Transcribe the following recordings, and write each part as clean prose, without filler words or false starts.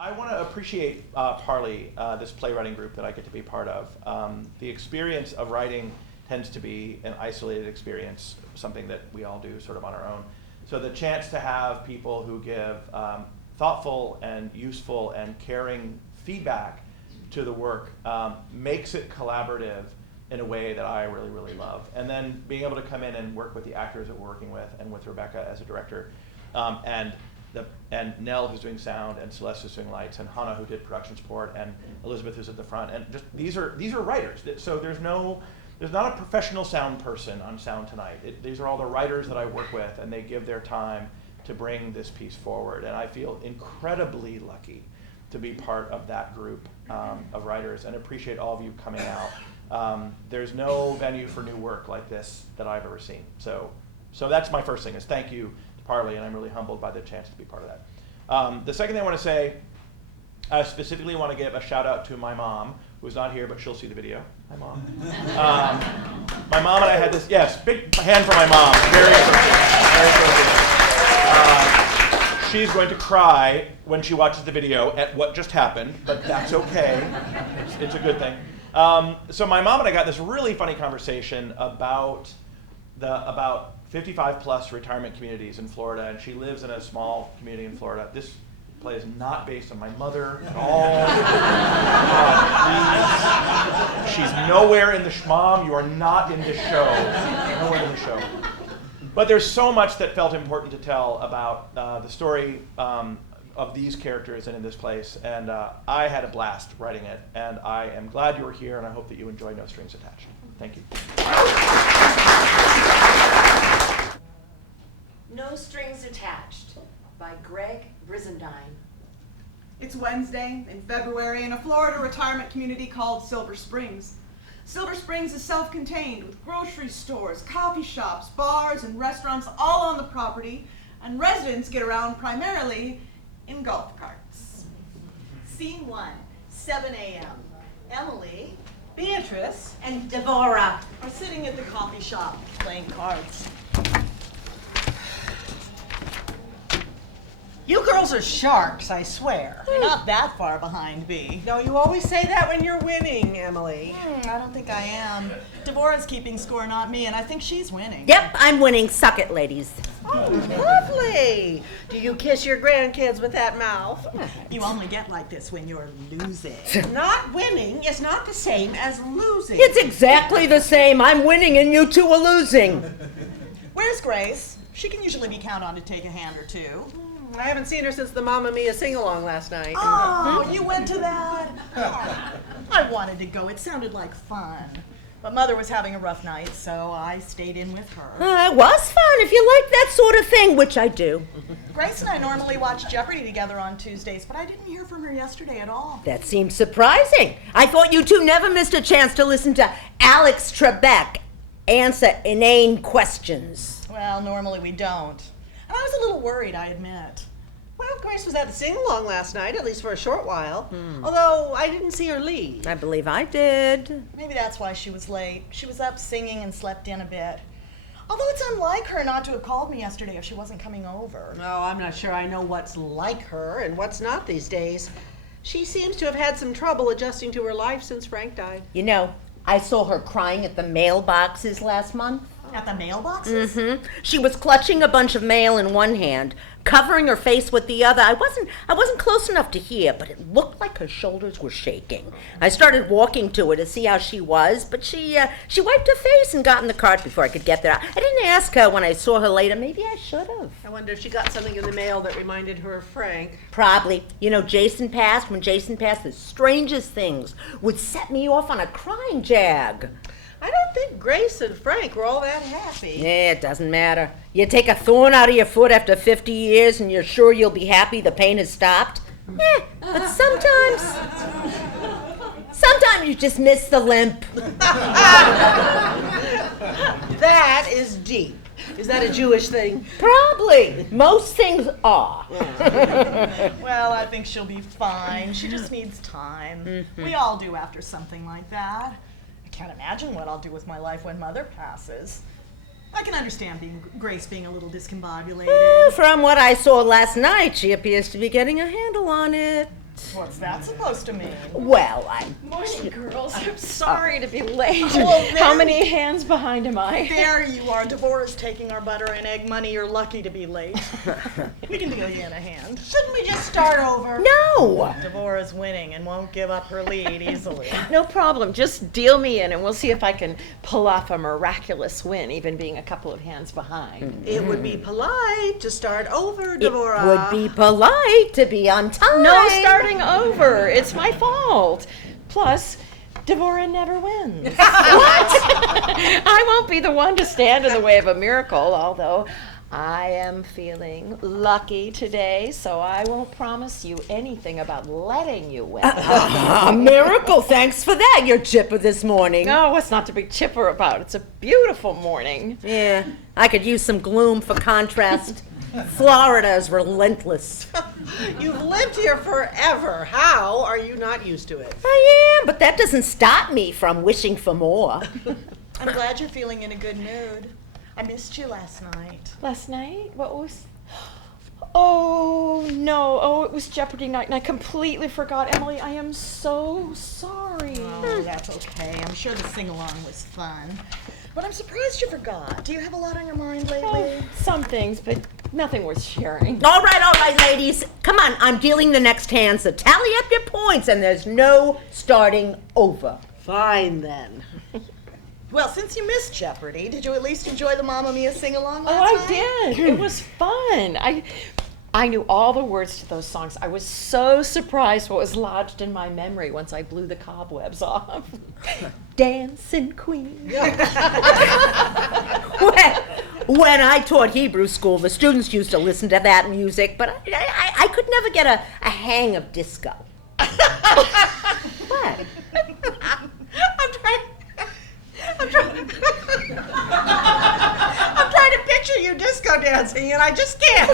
I want to appreciate Parley, this playwriting group that I get to be part of. The experience of writing tends to be an isolated experience, something that we all do sort of on our own. So the chance to have people who give thoughtful and useful and caring feedback to the work makes it collaborative in a way that I really, really love. And then being able to come in and work with the actors that we're working with and with Rebecca as a director, and Nell, who's doing sound, and Celeste, who's doing lights, and Hannah, who did production support, and Elizabeth, who's at the front. And just these are writers. So there's not a professional sound person on sound tonight. These are all the writers that I work with, and they give their time to bring this piece forward. And I feel incredibly lucky to be part of that group of writers, and appreciate all of you coming out. There's no venue for new work like this that I've ever seen. So that's my first thing, is thank you to Parley, and I'm really humbled by the chance to be part of that. The second thing I want to say, I specifically want to give a shout out to my mom, who's not here, but she'll see the video. Hi, Mom. My mom and I had this, yes, big hand for my mom. Very appropriate. She's going to cry when she watches the video at what just happened, but that's okay. It's a good thing. So my mom and I got this really funny conversation about 55 plus retirement communities in Florida, and she lives in a small community in Florida. This play is not based on my mother at all. Please. She's nowhere in the Mom, you are not in the show. Nowhere in the show. But there's so much that felt important to tell about the story of these characters and in this place, and I had a blast writing it, and I am glad you were here, and I hope that you enjoy No Strings Attached. Thank you. No Strings Attached by Greg Brisendine. It's Wednesday in February in a Florida retirement community called Silver Springs. Silver Springs is self-contained with grocery stores, coffee shops, bars, and restaurants all on the property, and residents get around primarily in golf carts. Scene 1, 7 a.m. Emily, Beatrice and Devorah are sitting at the coffee shop playing cards. You girls are sharks, I swear. You're not that far behind, Bea. No, you always say that when you're winning, Emily. I don't think I am. Devorah's keeping score, not me, and I think she's winning. Yep, I'm winning. Suck it, ladies. Oh, lovely. Do you kiss your grandkids with that mouth? You only get like this when you're losing. Not winning is not the same as losing. It's exactly the same. I'm winning and you two are losing. Where's Grace? She can usually be counted on to take a hand or two. I haven't seen her since the Mamma Mia sing-along last night. Oh, you went to that? Oh, I wanted to go. It sounded like fun. But Mother was having a rough night, so I stayed in with her. It was fun if you like that sort of thing, which I do. Grace and I normally watch Jeopardy together on Tuesdays, but I didn't hear from her yesterday at all. That seems surprising. I thought you two never missed a chance to listen to Alex Trebek answer inane questions. Well, normally we don't. And I was a little worried, I admit. Well, Grace was at the sing-along last night, at least for a short while. Although I didn't see her leave. I believe I did. Maybe that's why she was late. She was up singing and slept in a bit. Although it's unlike her not to have called me yesterday if she wasn't coming over. Oh, I'm not sure I know what's like her and what's not these days. She seems to have had some trouble adjusting to her life since Frank died. You know, I saw her crying at the mailboxes last month. At the mailboxes? Mm-hmm. She was clutching a bunch of mail in one hand, covering her face with the other. I wasn't close enough to hear, but it looked like her shoulders were shaking. I started walking to her to see how she was, but she wiped her face and got in the cart before I could get there. I didn't ask her when I saw her later. Maybe I should have. I wonder if she got something in the mail that reminded her of Frank. Probably. You know, Jason passed. When Jason passed, the strangest things would set me off on a crying jag. I don't think Grace and Frank were all that happy. Yeah, it doesn't matter. You take a thorn out of your foot after 50 years and you're sure you'll be happy the pain has stopped? Yeah, but sometimes you just miss the limp. That is deep. Is that a Jewish thing? Probably. Most things are. Well, I think she'll be fine. She just needs time. Mm-hmm. We all do after something like that. I can't imagine what I'll do with my life when Mother passes. I can understand Grace being a little discombobulated. Well, from what I saw last night, she appears to be getting a handle on it. What's that supposed to mean? Well, I... Morning, girls. I'm sorry to be late. Well, How many hands behind am I? There you are. Devorah's taking our butter and egg money. You're lucky to be late. We can deal you in a hand. Shouldn't we just start over? No! Devorah's winning and won't give up her lead easily. No problem. Just deal me in and we'll see if I can pull off a miraculous win, even being a couple of hands behind. It would be polite to start over, It Devorah. would be polite to be on time. No starting over. It's my fault. Plus, Devorah never wins. What? I won't be the one to stand in the way of a miracle, although I am feeling lucky today, so I won't promise you anything about letting you win. A miracle, thanks for that. You're chipper this morning. No, what's not to be chipper about? It's a beautiful morning. Yeah, I could use some gloom for contrast. Florida is relentless. You've lived here forever. How are you not used to it? I am, but that doesn't stop me from wishing for more. I'm glad you're feeling in a good mood. I missed you last night. Last night? What was... Oh, no. Oh, it was Jeopardy night, and I completely forgot. Emily, I am so sorry. Oh, that's okay. I'm sure the sing-along was fun. But I'm surprised you forgot. Do you have a lot on your mind lately? Oh, some things, but nothing worth sharing. All right, ladies. Come on, I'm dealing the next hand, so tally up your points, and there's no starting over. Fine, then. Well, since you missed Jeopardy, did you at least enjoy the Mamma Mia sing-along Oh, last night? I did. It was fun. I knew all the words to those songs. I was so surprised what was lodged in my memory once I blew the cobwebs off. Dancing Queen. When I taught Hebrew school, the students used to listen to that music, but I could never get a hang of disco. What? I'm trying to picture you disco dancing, and I just can't.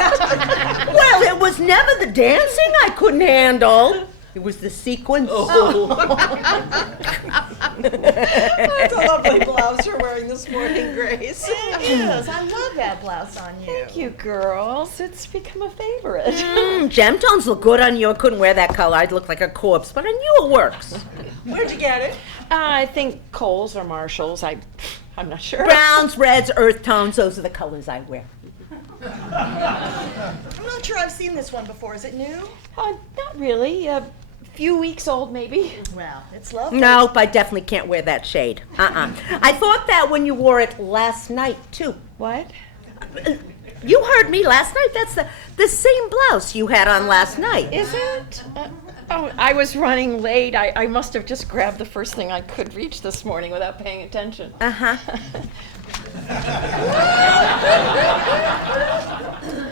Well, it was never the dancing I couldn't handle. It was the sequence. That's a lovely blouse you're wearing this morning, Grace. It is. I love that blouse on you. Thank you, girls. It's become a favorite. Gem tones look good on you. I couldn't wear that color. I'd look like a corpse, but on you it works. Where'd you get it? I think Kohl's or Marshall's. I'm not sure. Browns, reds, earth tones, those are the colors I wear. I'm not sure I've seen this one before. Is it new? Not really. A few weeks old, maybe. Well, it's lovely. Nope, I definitely can't wear that shade. I thought that when you wore it last night, too. What? You heard me last night. That's the same blouse you had on last night. Is it? I was running late. I must have just grabbed the first thing I could reach this morning without paying attention. Uh-huh.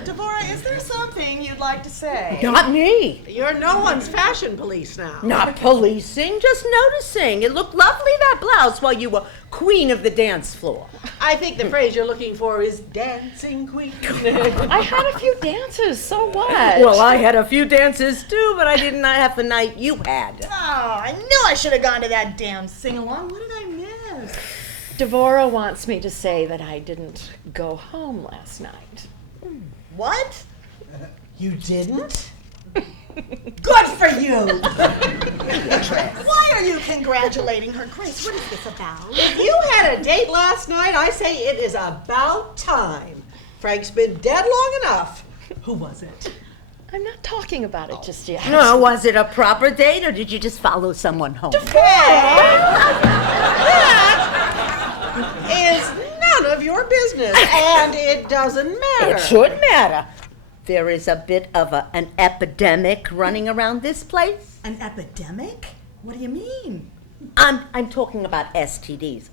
Devorah, is there something you'd like to say? Not me. You're no one's fashion police now. Not policing, just noticing. It looked lovely, that blouse, while you were queen of the dance floor. I think the phrase you're looking for is dancing queen. I had a few dances, so what? Well, I had a few dances, too, but I did not have the night you had. Oh, I knew I should have gone to that damn sing-along. What did I miss? Devorah wants me to say that I didn't go home last night. What? You didn't? Good for you! Why are you congratulating her, Grace? What is this about? If you had a date last night, I say it is about time. Frank's been dead long enough. Who was it? I'm not talking about it just yet. No, was it a proper date, or did you just follow someone home? That is none of your business, and it doesn't matter. It should matter. There is a bit of an epidemic running around this place. An epidemic? What do you mean? I'm talking about STDs.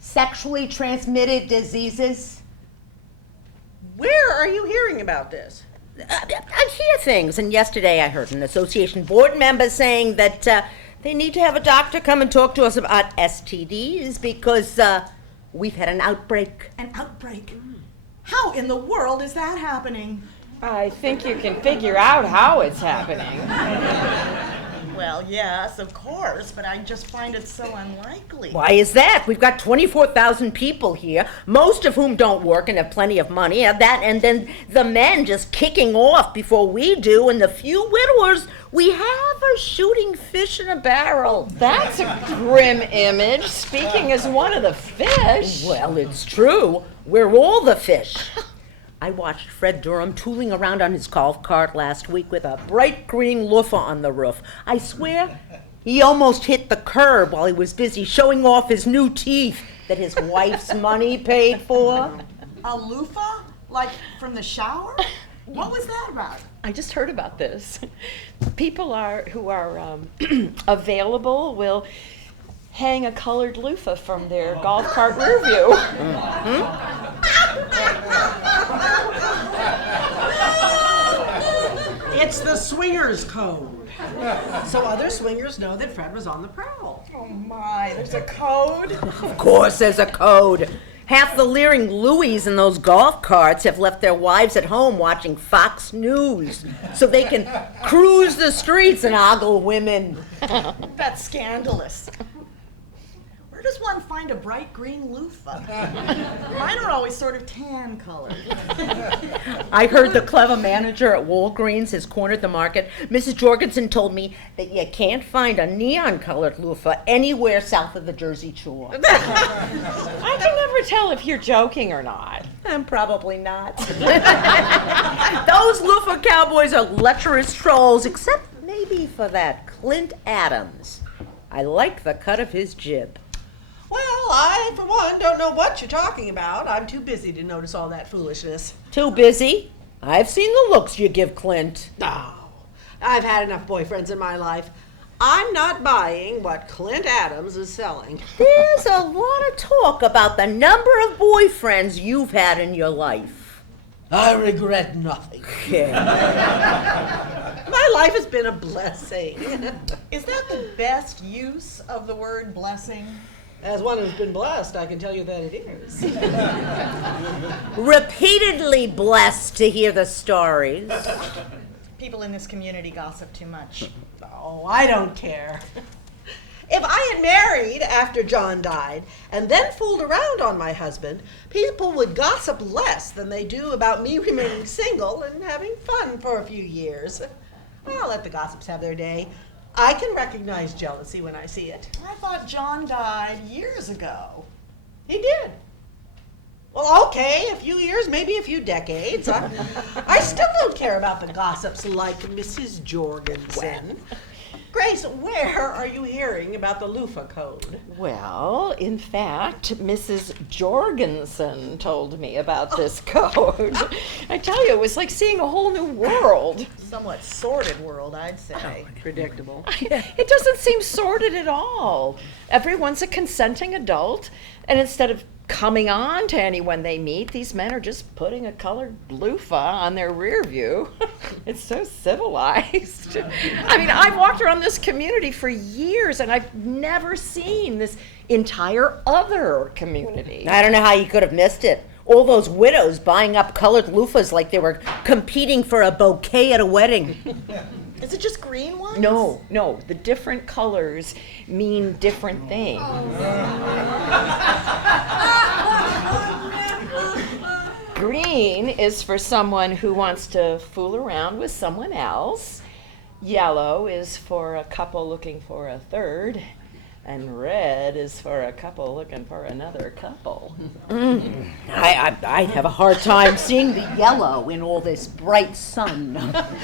Sexually transmitted diseases. Where are you hearing about this? I hear things, and yesterday I heard an association board member saying that they need to have a doctor come and talk to us about STDs because we've had an outbreak. An outbreak? How in the world is that happening? I think you can figure out how it's happening. Well, yes, of course, but I just find it so unlikely. Why is that? We've got 24,000 people here, most of whom don't work and have plenty of money. That, and then the men just kicking off before we do, and the few widowers We have her shooting fish in a barrel. That's a grim image, speaking as one of the fish. Well, it's true. We're all the fish. I watched Fred Durham tooling around on his golf cart last week with a bright green loofah on the roof. I swear, he almost hit the curb while he was busy showing off his new teeth that his wife's money paid for. A loofah? Like from the shower? What was that about? I just heard about this. People who are available will hang a colored loofah from their golf cart rear view. It's the swingers code. So other swingers know that Fred was on the prowl. Oh my, there's a code? Of course there's a code. Half the leering Louis in those golf carts have left their wives at home watching Fox News so they can cruise the streets and ogle women. That's scandalous. Where does one find a bright green loofah? Mine are always sort of tan colored. I heard the clever manager at Walgreens has cornered the market. Mrs. Jorgensen told me that you can't find a neon-colored loofah anywhere south of the Jersey Shore. I can never tell if you're joking or not. I'm probably not. Those loofah cowboys are lecherous trolls, except maybe for that Clint Adams. I like the cut of his jib. Well, I, for one, don't know what you're talking about. I'm too busy to notice all that foolishness. Too busy? I've seen the looks you give Clint. Oh, I've had enough boyfriends in my life. I'm not buying what Clint Adams is selling. There's a lot of talk about the number of boyfriends you've had in your life. I regret nothing. Yeah. My life has been a blessing. Is that the best use of the word blessing? As one who's been blessed, I can tell you that it is. Repeatedly blessed to hear the stories. People in this community gossip too much. Oh, I don't care. If I had married after John died and then fooled around on my husband, people would gossip less than they do about me remaining single and having fun for a few years. I'll let the gossips have their day. I can recognize jealousy when I see it. I thought John died years ago. He did. Well, okay, a few years, maybe a few decades. I still don't care about the gossips like Mrs. Jorgensen. Grace, where are you hearing about the loofah code? Well, in fact, Mrs. Jorgensen told me about this code. I tell you, it was like seeing a whole new world. Somewhat sordid world, I'd say. Predictable. It doesn't seem sordid at all. Everyone's a consenting adult, and instead of coming on to anyone they meet, these men are just putting a colored loofah on their rear view. It's so civilized. I mean, I've walked around this community for years, and I've never seen this entire other community. I don't know how you could have missed it. All those widows buying up colored loofahs like they were competing for a bouquet at a wedding. Is it just green ones? No, the different colors mean different things. Green is for someone who wants to fool around with someone else. Yellow is for a couple looking for a third. And red is for a couple looking for another couple. I'd have a hard time seeing the yellow in all this bright sun.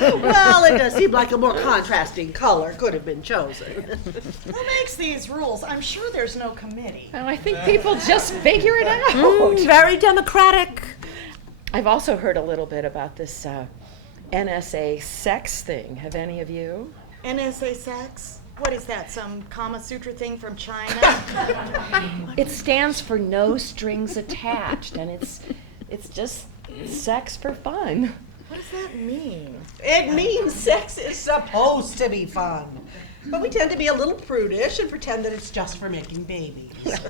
Well, it does seem like a more contrasting color could have been chosen. Who makes these rules? I'm sure there's no committee. Well, I think people just figure it out. Very democratic. I've also heard a little bit about this NSA sex thing. Have any of you? NSA sex? What is that, some Kama Sutra thing from China? It stands for no strings attached, and it's just sex for fun. What does that mean? It means sex is supposed to be fun. But we tend to be a little prudish and pretend that it's just for making babies.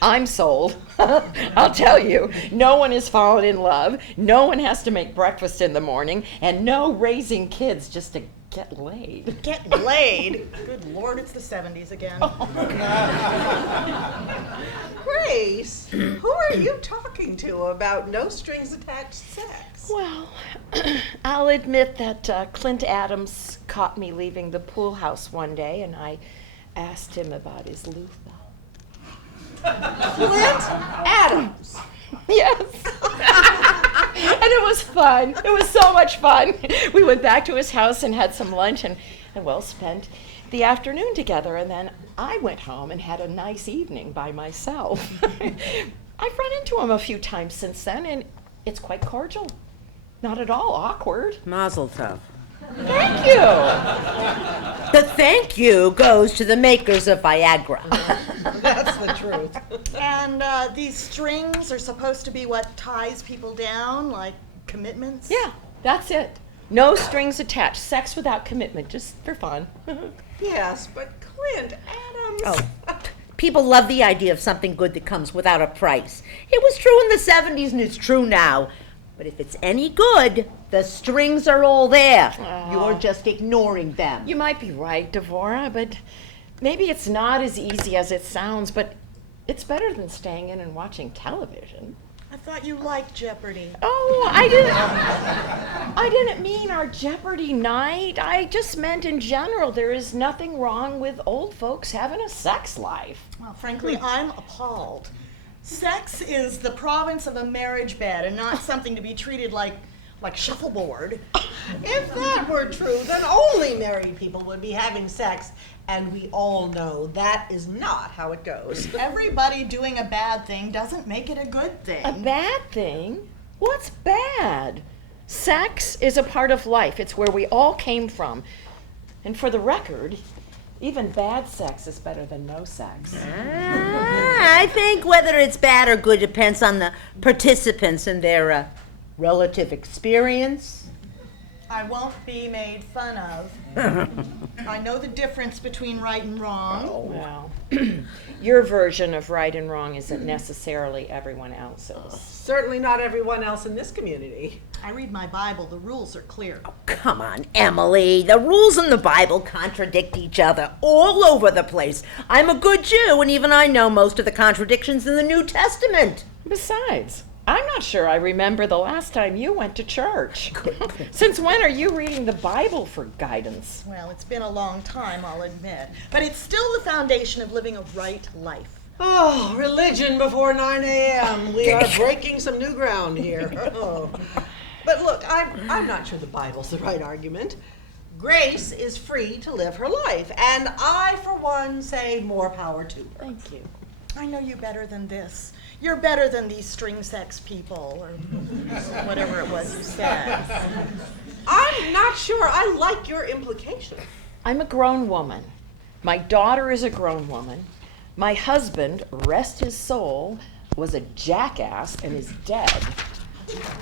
I'm sold. I'll tell you, no one has fallen in love, no one has to make breakfast in the morning, and no raising kids just to get laid. Get laid? Good Lord, it's the 70s again. Grace, who are you talking to about no strings attached sex? Well, I'll admit that Clint Adams caught me leaving the pool house one day, and I asked him about his loofah. Clint Adams. Yes. And it was fun. It was so much fun. We went back to his house and had some lunch and well, spent the afternoon together. And then I went home and had a nice evening by myself. I've run into him a few times since then, and it's quite cordial. Not at all awkward. Mazel tov. Thank you. The thank you goes to the makers of Viagra. That's the truth. And these strings are supposed to be what ties people down, like commitments? Yeah, that's it. No strings attached. Sex without commitment, just for fun. Yes, but Clint Adams. Oh, people love the idea of something good that comes without a price. It was true in the 70s and it's true now. But if it's any good, the strings are all there. Oh. You're just ignoring them. You might be right, Devorah, but maybe it's not as easy as it sounds, but it's better than staying in and watching television. I thought you liked Jeopardy. Oh, I didn't mean our Jeopardy night. I just meant in general there is nothing wrong with old folks having a sex life. Well, frankly, I'm appalled. Sex is the province of a marriage bed and not something to be treated like shuffleboard. If that were true, then only married people would be having sex, and we all know that is not how it goes. Everybody doing a bad thing doesn't make it a good thing. A bad thing? What's bad? Sex is a part of life. It's where we all came from. And for the record, even bad sex is better than no sex. I think whether it's bad or good depends on the participants and their relative experience. I won't be made fun of. I know the difference between right and wrong. Well, your version of right and wrong isn't necessarily everyone else's. Certainly not everyone else in this community. I read my Bible. The rules are clear. Come on, Emily. The rules in the Bible contradict each other all over the place. I'm a good Jew, and even I know most of the contradictions in the New Testament. Besides, I'm not sure I remember the last time you went to church. Since when are you reading the Bible for guidance? Well, it's been a long time, I'll admit. But it's still the foundation of living a right life. Oh, religion before 9 a.m. We are breaking some new ground here. Oh. But look, I'm not sure the Bible's the right argument. Grace is free to live her life, and I, for one, say more power to her. Thank you. I know you better than this. You're better than these string sex people, or whatever it was you said. I'm not sure I like your implication. I'm a grown woman. My daughter is a grown woman. My husband, rest his soul, was a jackass and is dead.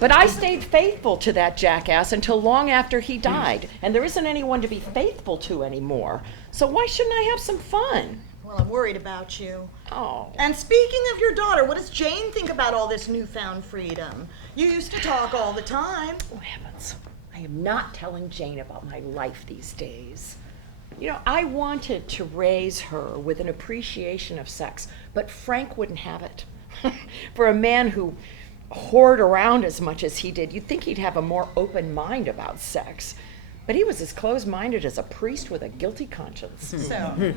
But I stayed faithful to that jackass until long after he died, and there isn't anyone to be faithful to anymore. So why shouldn't I have some fun? Well, I'm worried about you. Oh. And speaking of your daughter, what does Jane think about all this newfound freedom? You used to talk all the time. Oh, heavens. I am not telling Jane about my life these days. You know, I wanted to raise her with an appreciation of sex, but Frank wouldn't have it. For a man who whored around as much as he did, you'd think he'd have a more open mind about sex. But he was as closed-minded as a priest with a guilty conscience. So,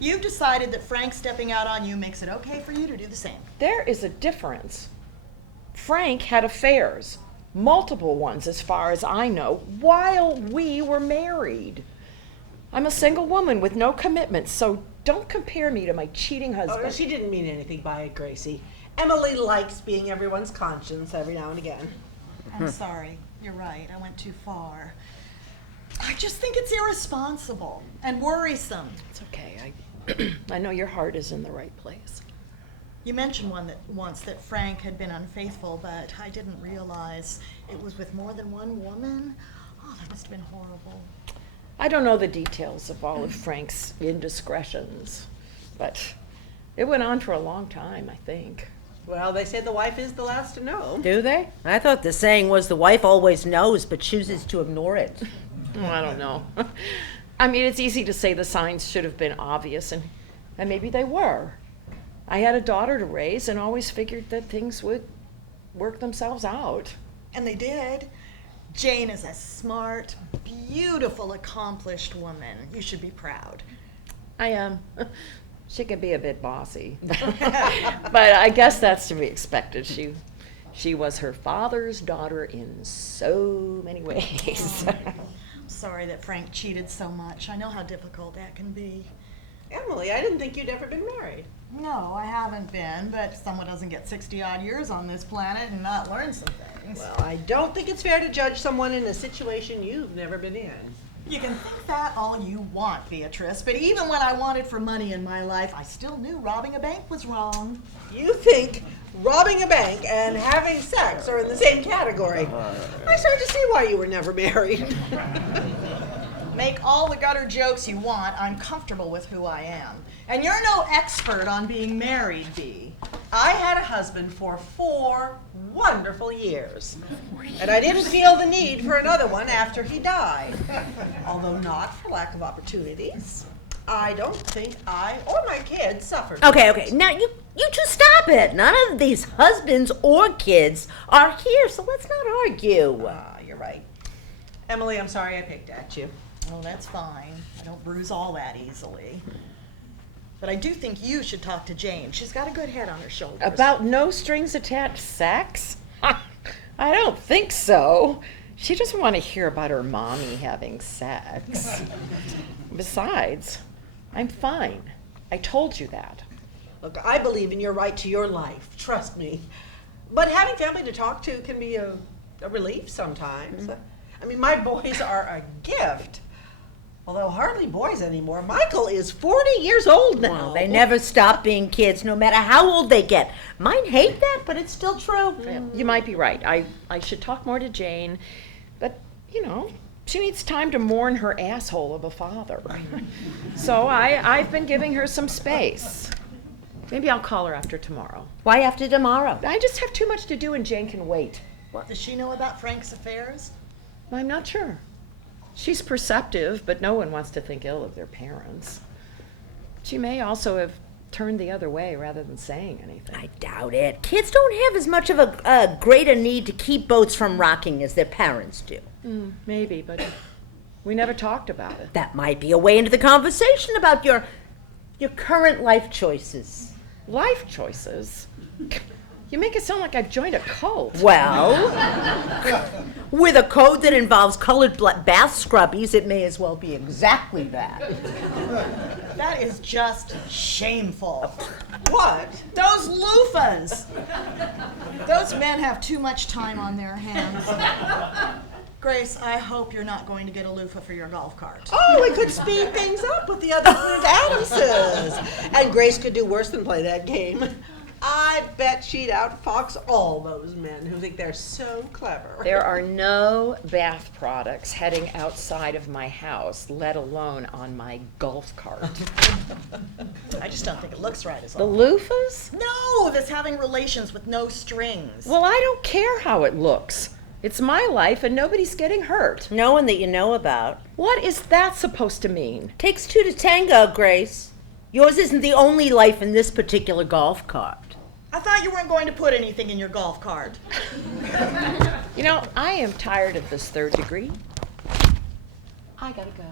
you've decided that Frank stepping out on you makes it okay for you to do the same. There is a difference. Frank had affairs, multiple ones as far as I know, while we were married. I'm a single woman with no commitments, so don't compare me to my cheating husband. Oh, she didn't mean anything by it, Gracie. Emily likes being everyone's conscience every now and again. I'm sorry. You're right. I went too far. I just think it's irresponsible and worrisome. It's okay. I know your heart is in the right place. You mentioned once that Frank had been unfaithful, but I didn't realize it was with more than one woman. Oh, that must have been horrible. I don't know the details of all of Frank's indiscretions, but it went on for a long time, I think. Well, they say the wife is the last to know. Do they? I thought the saying was the wife always knows but chooses to ignore it. Oh, I don't know. I mean, it's easy to say the signs should have been obvious, and maybe they were. I had a daughter to raise and always figured that things would work themselves out. And they did. Jane is a smart, beautiful, accomplished woman. You should be proud. I am. She can be a bit bossy. But I guess that's to be expected. She was her father's daughter in so many ways. I'm sorry that Frank cheated so much. I know how difficult that can be. Emily, I didn't think you'd ever been married. No, I haven't been, but someone doesn't get 60-odd years on this planet and not learn some things. Well, I don't think it's fair to judge someone in a situation you've never been in. You can think that all you want, Beatrice, but even when I wanted for money in my life, I still knew robbing a bank was wrong. You think robbing a bank and having sex are in the same category. I start to see why you were never married. Make all the gutter jokes you want. I'm comfortable with who I am. And you're no expert on being married, Bea. I had a husband for 4 wonderful years. And I didn't feel the need for another one after he died. Although not for lack of opportunities. I don't think I or my kids suffered. Okay. Now you two stop it. None of these husbands or kids are here, so let's not argue. You're right. Emily, I'm sorry I picked at you. Oh, that's fine. I don't bruise all that easily. But I do think you should talk to Jane. She's got a good head on her shoulders. About no strings attached sex? I don't think so. She doesn't want to hear about her mommy having sex. Besides, I'm fine. I told you that. Look, I believe in your right to your life. Trust me. But having family to talk to can be a relief sometimes. I mean, my boys are a gift. Although hardly boys anymore. Michael is 40 years old now. Well, they never stop being kids, no matter how old they get. Mine hate that, but it's still true. You might be right. I should talk more to Jane. But, she needs time to mourn her asshole of a father. So I've been giving her some space. Maybe I'll call her after tomorrow. Why after tomorrow? I just have too much to do and Jane can wait. Does she know about Frank's affairs? I'm not sure. She's perceptive, but no one wants to think ill of their parents. She may also have turned the other way rather than saying anything. I doubt it. Kids don't have as much of a greater need to keep boats from rocking as their parents do. Maybe, but we never talked about it. That might be a way into the conversation about your current life choices. Life choices? You make it sound like I've joined a cult. Well, with a code that involves colored bath scrubbies, it may as well be exactly that. That is just shameful. What? Those loofahs! Those men have too much time on their hands. Grace, I hope you're not going to get a loofah for your golf cart. Oh, we could speed things up with the other Adamses. And Grace could do worse than play that game. I bet she'd outfox all those men who think they're so clever. There are no bath products heading outside of my house, let alone on my golf cart. I just don't think it looks right as The all. loofahs? No, that's having relations with no strings. Well, I don't care how it looks. It's my life and nobody's getting hurt. No one that you know about. What is that supposed to mean? Takes two to tango, Grace. Yours isn't the only life in this particular golf cart. I thought you weren't going to put anything in your golf cart. I am tired of this third degree. I gotta go.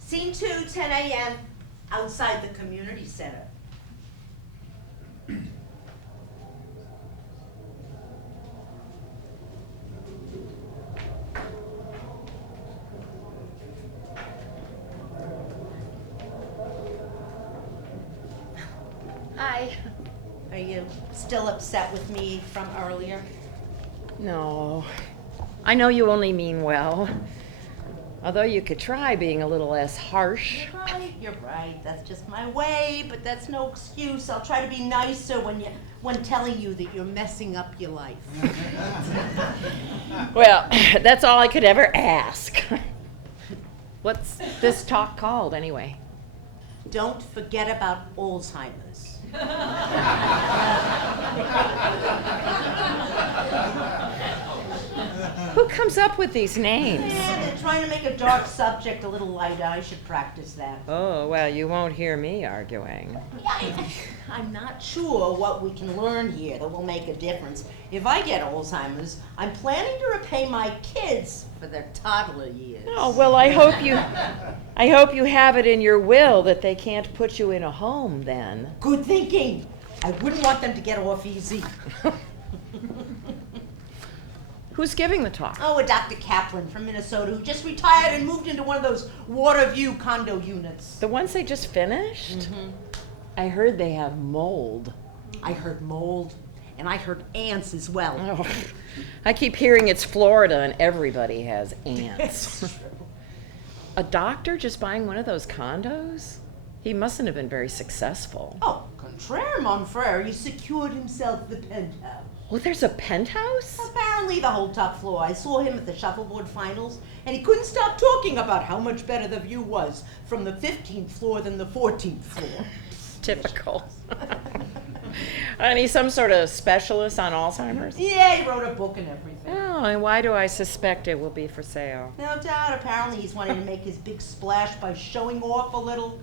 Scene 2, 10 a.m., outside the community center. Hi. Are you still upset with me from earlier? No. I know you only mean well. Although you could try being a little less harsh. You're right. That's just my way, but that's no excuse. I'll try to be nicer when telling you that you're messing up your life. Well, that's all I could ever ask. What's this talk called, anyway? Don't forget about Alzheimer's. Who comes up with these names? Yeah, they're trying to make a dark subject a little lighter. I should practice that. Oh, well, you won't hear me arguing. I'm not sure what we can learn here that will make a difference. If I get Alzheimer's, I'm planning to repay my kids for their toddler years. Oh, well, I hope you have it in your will that they can't put you in a home then. Good thinking. I wouldn't want them to get off easy. Who's giving the talk? Oh, a Dr. Kaplan from Minnesota who just retired and moved into one of those water view condo units. The ones they just finished? Mm-hmm. I heard they have mold. I heard mold, and I heard ants as well. Oh, I keep hearing it's Florida and everybody has ants. A doctor just buying one of those condos? He mustn't have been very successful. Oh, contraire, mon frere, he secured himself the penthouse. Oh, there's a penthouse? Apparently the whole top floor. I saw him at the shuffleboard finals, and he couldn't stop talking about how much better the view was from the 15th floor than the 14th floor. Typical. And he's some sort of specialist on Alzheimer's? Yeah, he wrote a book and everything. Oh, and why do I suspect it will be for sale? No doubt, apparently he's wanting to make his big splash by showing off a little.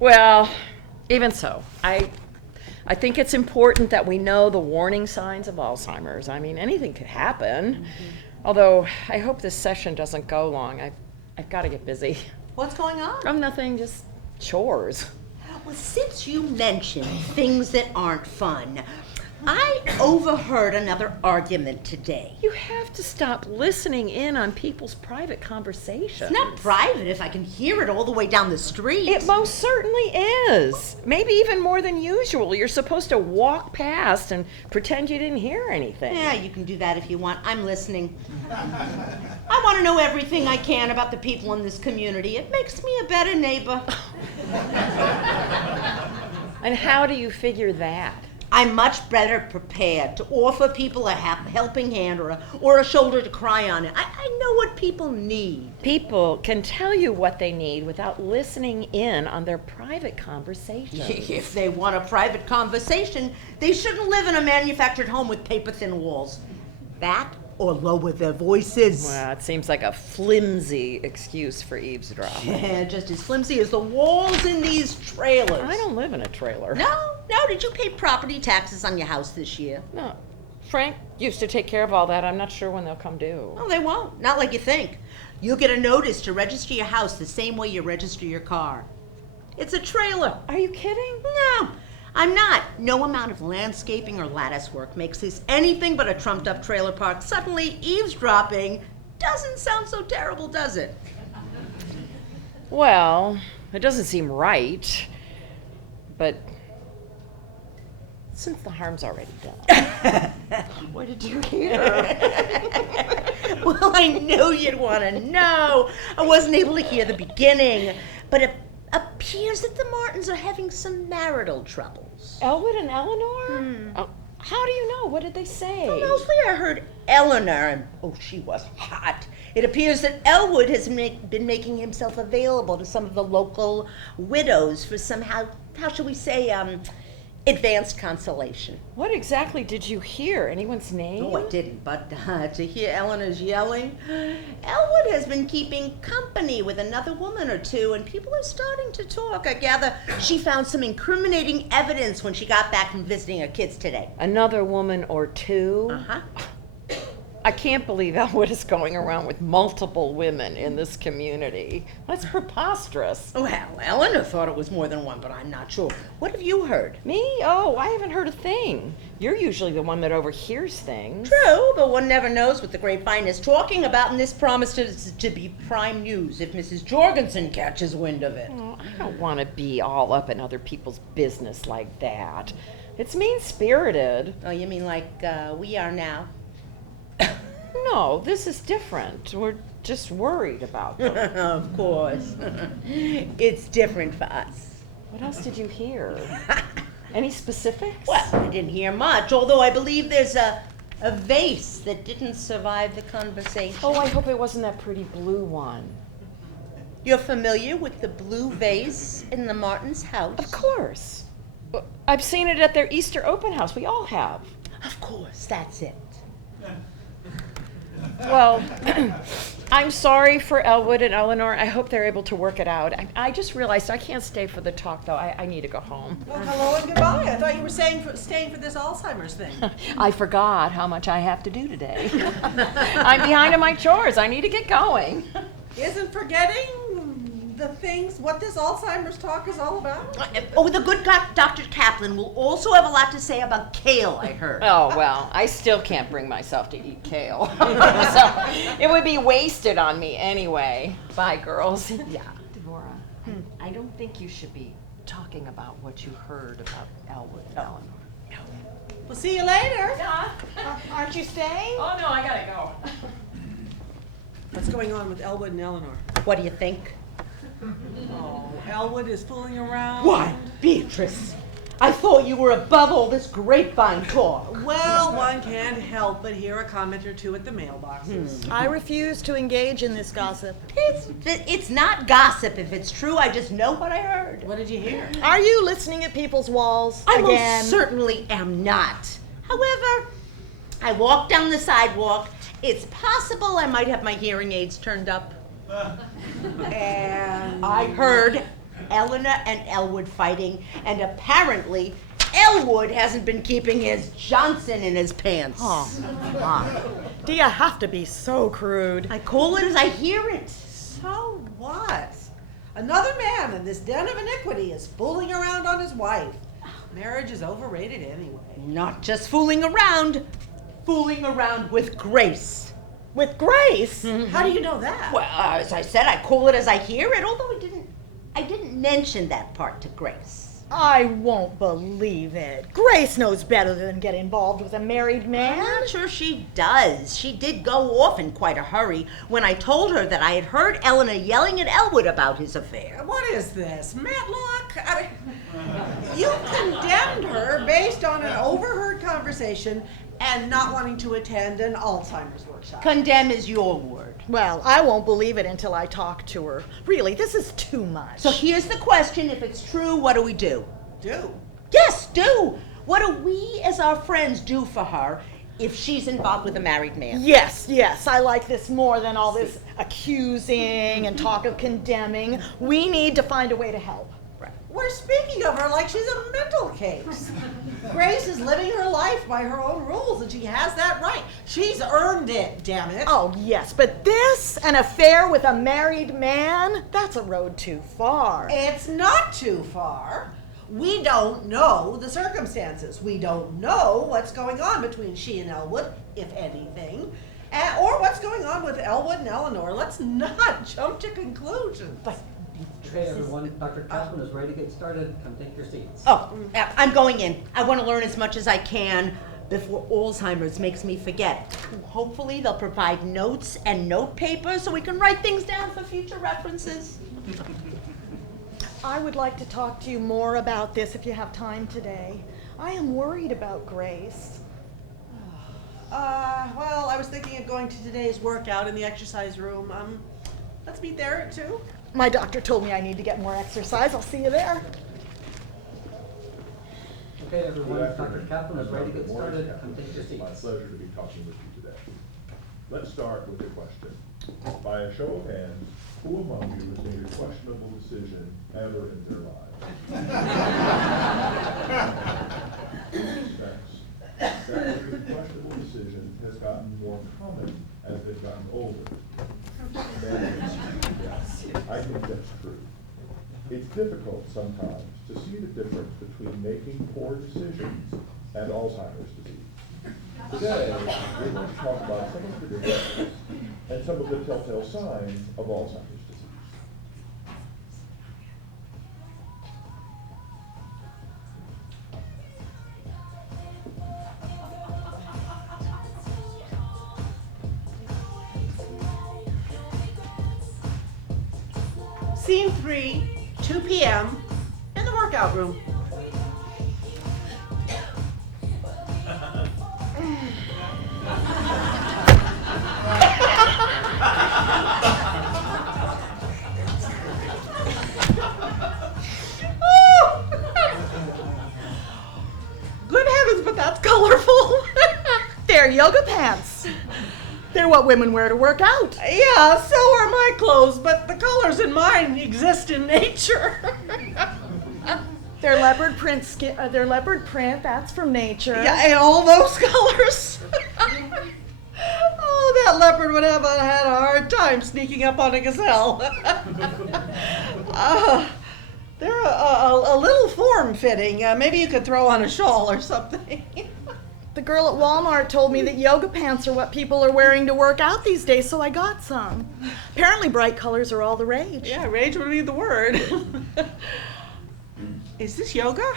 Well, even so, I think it's important that we know the warning signs of Alzheimer's. I mean, anything could happen. Mm-hmm. Although, I hope this session doesn't go long. I've got to get busy. What's going on? Oh, nothing, just chores. Well, since you mentioned things that aren't fun, I overheard another argument today. You have to stop listening in on people's private conversations. It's not private if I can hear it all the way down the street. It most certainly is. Maybe even more than usual. You're supposed to walk past and pretend you didn't hear anything. Yeah, you can do that if you want. I'm listening. I want to know everything I can about the people in this community. It makes me a better neighbor. And how do you figure that? I'm much better prepared to offer people a helping hand or a shoulder to cry on. I know what people need. People can tell you what they need without listening in on their private conversations. If they want a private conversation, they shouldn't live in a manufactured home with paper-thin walls. That or lower their voices. Well, it seems like a flimsy excuse for eavesdropping. Yeah, just as flimsy as the walls in these trailers. I don't live in a trailer. No, did you pay property taxes on your house this year? No. Frank used to take care of all that. I'm not sure when they'll come due. No, they won't. Not like you think. You'll get a notice to register your house the same way you register your car. It's a trailer. Are you kidding? No, I'm not. No amount of landscaping or lattice work makes this anything but a trumped-up trailer park. Suddenly, eavesdropping doesn't sound so terrible, does it? Well, it doesn't seem right, but since the harm's already done. What did you hear? Well, I knew you'd want to know. I wasn't able to hear the beginning, but it appears that the Martins are having some marital troubles. Elwood and Eleanor? Oh, how do you know? What did they say? Well, mostly I heard Eleanor, and she was hot. It appears that Elwood has been making himself available to some of the local widows for some, how shall we say, advanced consolation. What exactly did you hear? Anyone's name? No, I didn't, but to hear Eleanor's yelling, Elwood has been keeping company with another woman or two, and people are starting to talk. I gather she found some incriminating evidence when she got back from visiting her kids today. Another woman or two? Uh-huh. I can't believe Elwood is going around with multiple women in this community. That's preposterous. Well, Eleanor thought it was more than one, but I'm not sure. What have you heard? Me? Oh, I haven't heard a thing. You're usually the one that overhears things. True, but one never knows what the grapevine is talking about, and this promises to be prime news if Mrs. Jorgensen catches wind of it. Oh, I don't want to be all up in other people's business like that. It's mean-spirited. Oh, you mean like we are now? No, this is different. We're just worried about them. Of course. It's different for us. What else did you hear? Any specifics? Well, I didn't hear much, although I believe there's a vase that didn't survive the conversation. Oh, I hope it wasn't that pretty blue one. You're familiar with the blue vase in the Martins' house? Of course. I've seen it at their Easter open house. We all have. Of course, that's it. Well, I'm sorry for Elwood and Eleanor. I hope they're able to work it out. I just realized I can't stay for the talk, though. I need to go home. Well, hello and goodbye. I thought you were staying for this Alzheimer's thing. I forgot how much I have to do today. I'm behind on my chores. I need to get going. Isn't forgetting the things, what this Alzheimer's talk is all about? Oh, the good Dr. Kaplan will also have a lot to say about kale, I heard. Oh, well, I still can't bring myself to eat kale. So it would be wasted on me anyway. Bye, girls. Yeah. Devorah, I don't think you should be talking about what you heard about Elwood and Eleanor. We'll see you later. Yeah. Aren't you staying? Oh, no, I gotta go. What's going on with Elwood and Eleanor? What do you think? Oh, Elwood is fooling around. Why, Beatrice, I thought you were above all this grapevine talk. Well, one can't help but hear a comment or two at the mailboxes. I refuse to engage in this gossip. It's not gossip if it's true. I just know what I heard. What did you hear? Are you listening at people's walls I again? most certainly am not. However, I walk down the sidewalk. It's possible I might have my hearing aids turned up. And I heard Eleanor and Elwood fighting, and apparently Elwood hasn't been keeping his Johnson in his pants. Oh, my. Do you have to be so crude? I call it as I hear it. so what? Another man in this den of iniquity is fooling around on his wife. Marriage is overrated anyway. Not just fooling around with Grace. With Grace? How do you know that? Well, as I said, I call it as I hear it, although I didn't mention that part to Grace. I won't believe it. Grace knows better than get involved with a married man. I'm not sure she does. She did go off in quite a hurry when I told her that I had heard Eleanor yelling at Elwood about his affair. What is this? Matlock? You condemned her based on an overheard conversation and not wanting to attend an Alzheimer's workshop. Condemn is your word. Well, I won't believe it until I talk to her. Really, this is too much. So here's the question. If it's true, what do we do? Do. Yes, do. What do we as our friends do for her if she's involved with a married man? Yes, I like this more than all this accusing and talk of condemning. We need to find a way to help. We're speaking of her like she's a mental case. Grace is living her life by her own rules, and she has that right. She's earned it, damn it. Oh, yes, but this, an affair with a married man, that's a road too far. It's not too far. We don't know the circumstances. We don't know what's going on between she and Elwood, if anything, or what's going on with Elwood and Eleanor. Let's not jump to conclusions. Okay, everyone, Dr. Kaplan is ready to get started. Come take your seats. Oh, I'm going in. I want to learn as much as I can before Alzheimer's makes me forget. Hopefully they'll provide notes and note paper so we can write things down for future references. I would like to talk to you more about this if you have time today. I am worried about Grace. Well, I was thinking of going to today's workout in the exercise room. Let's meet there at 2. My doctor told me I need to get more exercise. I'll see you there. Okay, everyone, Dr. Kaplan is ready to get started. Come take your It's my seats. pleasure to be talking with you today. Let's start with the question. By a show of hands, who among you has made a questionable decision ever in their lives? That questionable decision has gotten more common It's difficult sometimes to see the difference between making poor decisions and Alzheimer's disease. Today, we're going to talk about some of the differences and some of the telltale signs of Alzheimer's disease. Scene 3, 2 p.m. in the workout room. Good heavens, but that's colorful. They're yoga pants. They're what women wear to work out. Yeah, so are my clothes, but the colors in mine exist in nature. They're leopard print they're leopard print, that's from nature. Yeah, and all those colors. Oh, that leopard would have had a hard time sneaking up on a gazelle. They're a little form-fitting. Maybe you could throw on a shawl or something. The girl at Walmart told me that yoga pants are what people are wearing to work out these days, so I got some. Apparently bright colors are all the rage. Yeah, rage would be the word. Is this yoga?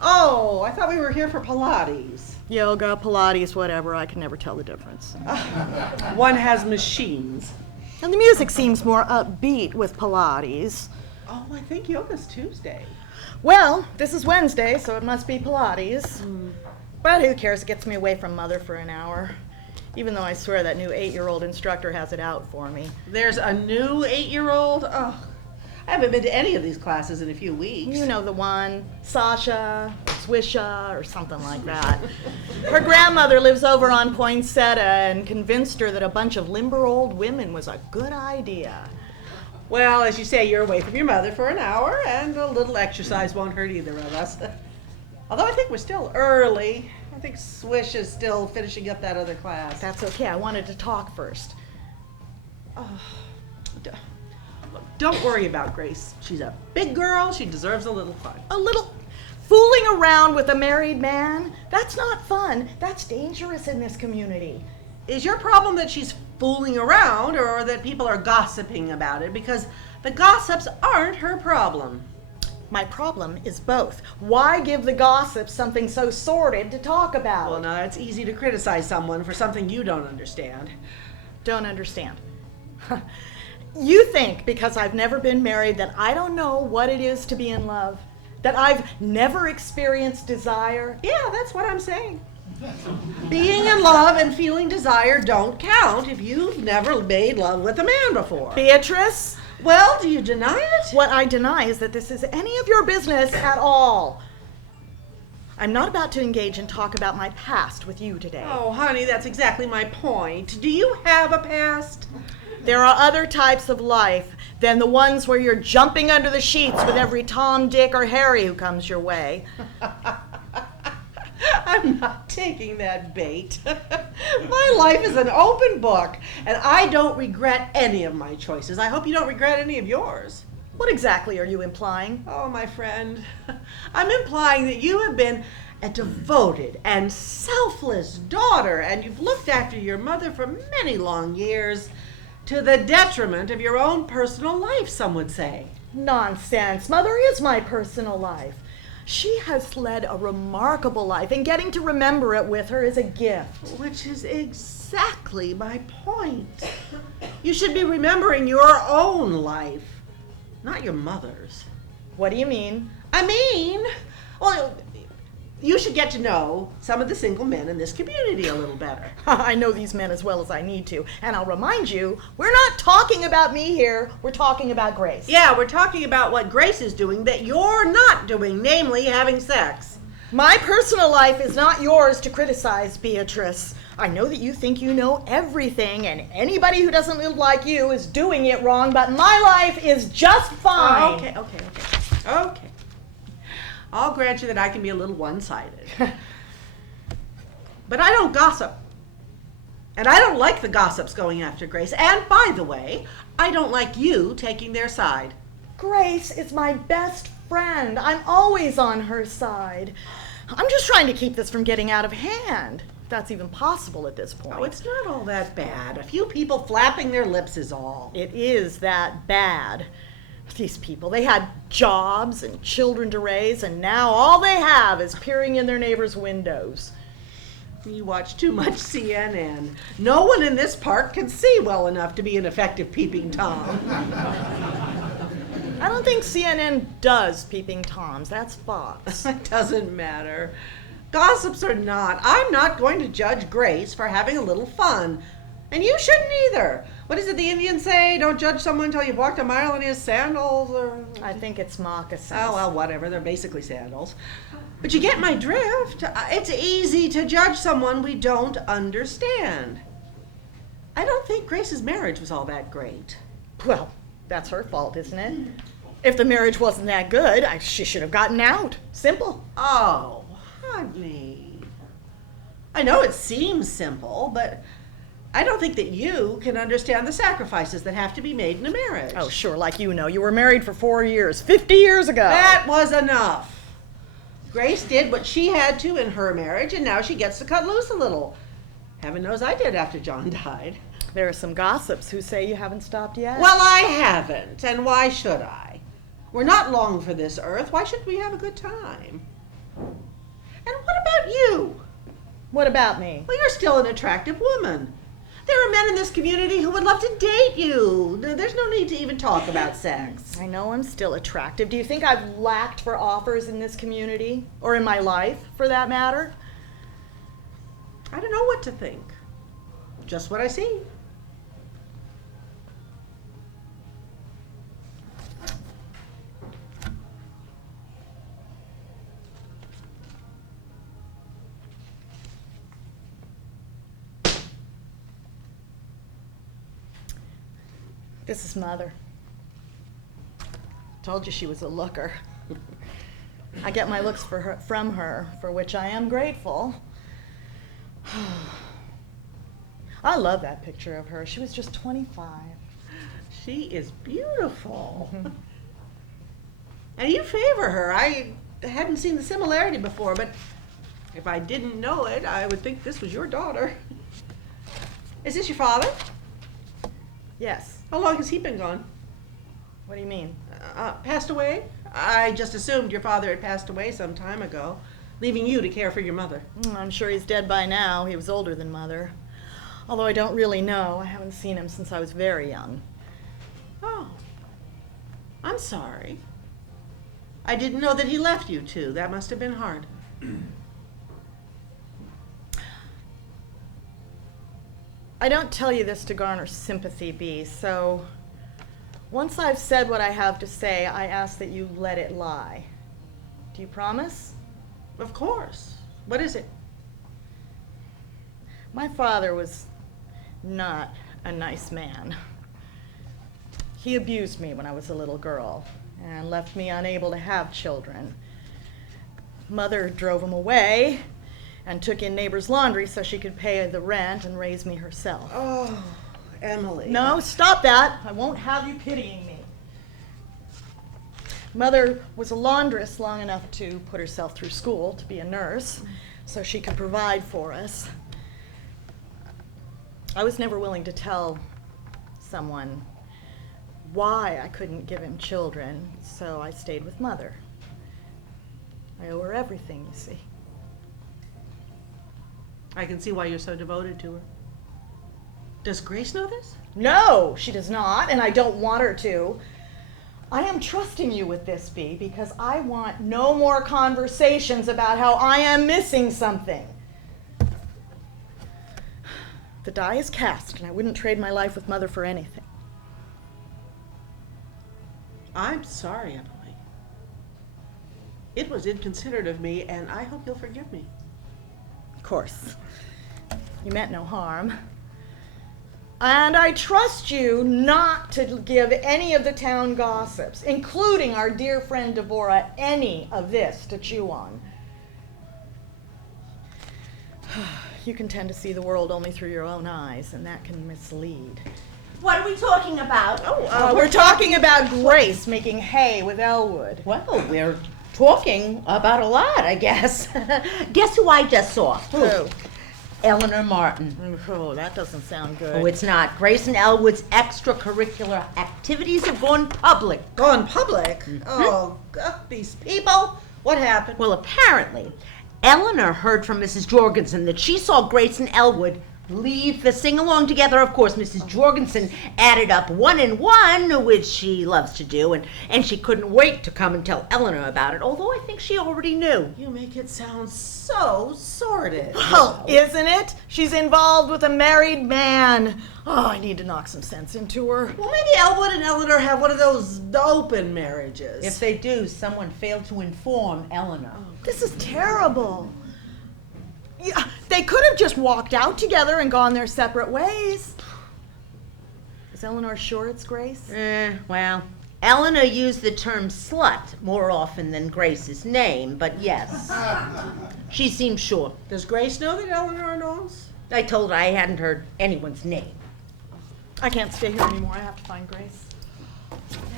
Oh, I thought we were here for Pilates. Yoga, Pilates, whatever, I can never tell the difference. One has machines. And the music seems more upbeat with Pilates. Oh, I think yoga's Tuesday. Well, this is Wednesday, so it must be Pilates. But who cares? It gets me away from Mother for an hour. Even though I swear that new 8-year-old instructor has it out for me. There's a new 8-year-old? Oh, I haven't been to any of these classes in a few weeks. You know the one, Sasha, or Swisha, or something like that. Her grandmother lives over on Poinsettia and convinced her that a bunch of limber old women was a good idea. Well, as you say, you're away from your mother for an hour, and a little exercise won't hurt either of us. Although I think we're still early. I think Swish is still finishing up that other class. That's okay, I wanted to talk first. Oh, look, don't worry about Grace. She's a big girl. She deserves a little fun. A little fooling around with a married man? That's not fun. That's dangerous in this community. Is your problem that she's fooling around or that people are gossiping about it? Because the gossips aren't her problem. My problem is both. Why give the gossip something so sordid to talk about? Well, now it's easy to criticize someone for something you don't understand. Don't understand. You think because I've never been married that I don't know what it is to be in love? That I've never experienced desire? Yeah, that's what I'm saying. Being in love and feeling desire don't count if you've never made love with a man before. Beatrice? Well, do you deny it? What I deny is that this is any of your business at all. I'm not about to engage in talk about my past with you today. Oh, honey, that's exactly my point. Do you have a past? There are other types of life than the ones where you're jumping under the sheets with every Tom, Dick, or Harry who comes your way. I'm not taking that bait. My life is an open book, and I don't regret any of my choices. I hope you don't regret any of yours. What exactly are you implying? Oh, my friend, I'm implying that you have been a devoted and selfless daughter, and you've looked after your mother for many long years, to the detriment of your own personal life, some would say. Nonsense. Mother is my personal life. She has led a remarkable life, and getting to remember it with her is a gift. Which is exactly my point. You should be remembering your own life, not your mother's. What do you mean? I mean, well, you should get to know some of the single men in this community a little better. I know these men as well as I need to, and I'll remind you, we're not talking about me here, we're talking about Grace. Yeah, we're talking about what Grace is doing that you're not doing, namely having sex. My personal life is not yours to criticize, Beatrice. I know that you think you know everything, and anybody who doesn't live like you is doing it wrong, but my life is just fine. Okay. I'll grant you that I can be a little one-sided. But I don't gossip. And I don't like the gossips going after Grace. And by the way, I don't like you taking their side. Grace is my best friend. I'm always on her side. I'm just trying to keep this from getting out of hand, if that's even possible at this point. Oh, it's not all that bad. A few people flapping their lips is all. It is that bad. These people, they had jobs and children to raise, and now all they have is peering in their neighbors' windows. You watch too much CNN. No one in this park can see well enough to be an effective peeping Tom. I don't think CNN does peeping Toms. That's Fox. It doesn't matter. Gossips or not, I'm not going to judge Grace for having a little fun. And you shouldn't either. What is it the Indians say? Don't judge someone until you've walked a mile in his sandals, or... I think it's moccasins. Oh, well, whatever. They're basically sandals. But you get my drift. It's easy to judge someone we don't understand. I don't think Grace's marriage was all that great. Well, that's her fault, isn't it? If the marriage wasn't that good, she should have gotten out. Simple. Oh, honey. I know it seems simple, but I don't think that you can understand the sacrifices that have to be made in a marriage. Oh, sure, like you know. You were married for 4 years, 50 years ago. That was enough. Grace did what she had to in her marriage, and now she gets to cut loose a little. Heaven knows I did after John died. There are some gossips who say you haven't stopped yet. Well, I haven't, and why should I? We're not long for this earth. Why shouldn't we have a good time? And what about you? What about me? Well, you're still an attractive woman. There are men in this community who would love to date you. There's no need to even talk about sex. I know I'm still attractive. Do you think I've lacked for offers in this community? Or in my life, for that matter? I don't know what to think. Just what I see. This is Mother. Told you she was a looker. I get my looks from her, for which I am grateful. I love that picture of her. She was just 25. She is beautiful. And you favor her. I hadn't seen the similarity before, but if I didn't know it, I would think this was your daughter. Is this your father? Yes. How long has he been gone? What do you mean? Passed away? I just assumed your father had passed away some time ago, leaving you to care for your mother. I'm sure he's dead by now. He was older than Mother. Although I don't really know. I haven't seen him since I was very young. Oh, I'm sorry. I didn't know that he left you two. That must have been hard. I don't tell you this to garner sympathy, Bee, so once I've said what I have to say, I ask that you let it lie. Do you promise? Of course. What is it? My father was not a nice man. He abused me when I was a little girl and left me unable to have children. Mother drove him away and took in neighbor's laundry so she could pay the rent and raise me herself. Oh, Emily. No, stop that. I won't have you pitying me. Mother was a laundress long enough to put herself through school to be a nurse so she could provide for us. I was never willing to tell someone why I couldn't give him children, so I stayed with Mother. I owe her everything, you see. I can see why you're so devoted to her. Does Grace know this? No, she does not, and I don't want her to. I am trusting you with this, Bee, because I want no more conversations about how I am missing something. The die is cast, and I wouldn't trade my life with Mother for anything. I'm sorry, Emily. It was inconsiderate of me, and I hope you'll forgive me. Of course. You meant no harm. And I trust you not to give any of the town gossips, including our dear friend Devorah, any of this to chew on. You can tend to see the world only through your own eyes, and that can mislead. What are we talking about? We're talking about Grace making hay with Elwood. Well, we're talking about a lot, I guess. Guess who I just saw? Who? Eleanor Martin. Oh, that doesn't sound good. Oh, it's not. Grace and Elwood's extracurricular activities have gone public. Gone public? Oh, God, these people. What happened? Well, apparently, Eleanor heard from Mrs. Jorgensen that she saw Grace and Elwood leave the sing-along together. Of course, Mrs. Jorgensen added up 1 and 1, which she loves to do, and she couldn't wait to come and tell Eleanor about it, although I think she already knew. You make it sound so sordid. Well, isn't it? She's involved with a married man. Oh, I need to knock some sense into her. Well, maybe Elwood and Eleanor have one of those open marriages. If they do, someone failed to inform Eleanor. This is terrible. Yeah, they could have just walked out together and gone their separate ways. Is Eleanor sure it's Grace? Well, Eleanor used the term slut more often than Grace's name, but yes, she seems sure. Does Grace know that Eleanor knows? I told her I hadn't heard anyone's name. I can't stay here anymore. I have to find Grace.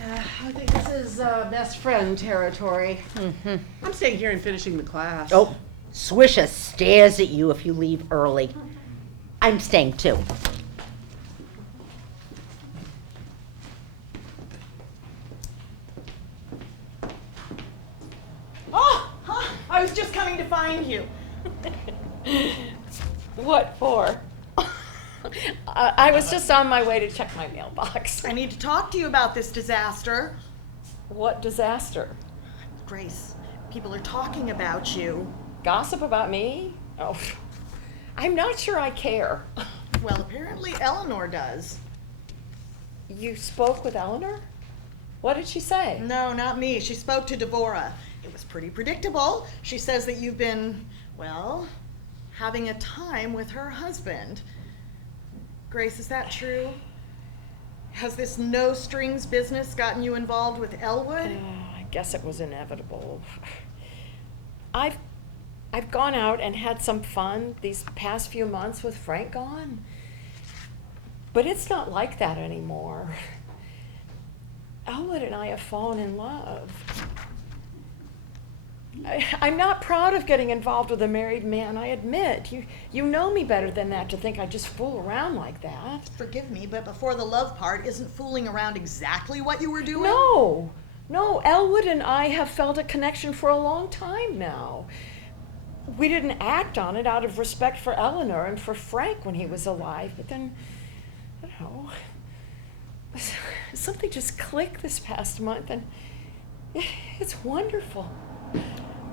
Yeah, I think this is best friend territory. Mm-hmm. I'm staying here and finishing the class. Oh, Swisha stares at you if you leave early. I'm staying too. Oh, I was just coming to find you. What for? I was just on my way to check my mailbox. I need to talk to you about this disaster. What disaster? Grace, people are talking about you. Gossip about me? Oh, I'm not sure I care. Well, apparently Eleanor does. You spoke with Eleanor? What did she say? No, not me. She spoke to Devorah. It was pretty predictable. She says that you've been, well, having a time with her husband. Grace, is that true? Has this no-strings business gotten you involved with Elwood? I guess it was inevitable. I've gone out and had some fun these past few months with Frank gone. But it's not like that anymore. Elwood and I have fallen in love. I'm not proud of getting involved with a married man, I admit. You know me better than that to think I just fool around like that. Forgive me, but before the love part, isn't fooling around exactly what you were doing? No, Elwood and I have felt a connection for a long time now. We didn't act on it out of respect for Eleanor and for Frank when he was alive, but then, I don't know, something just clicked this past month, and it's wonderful.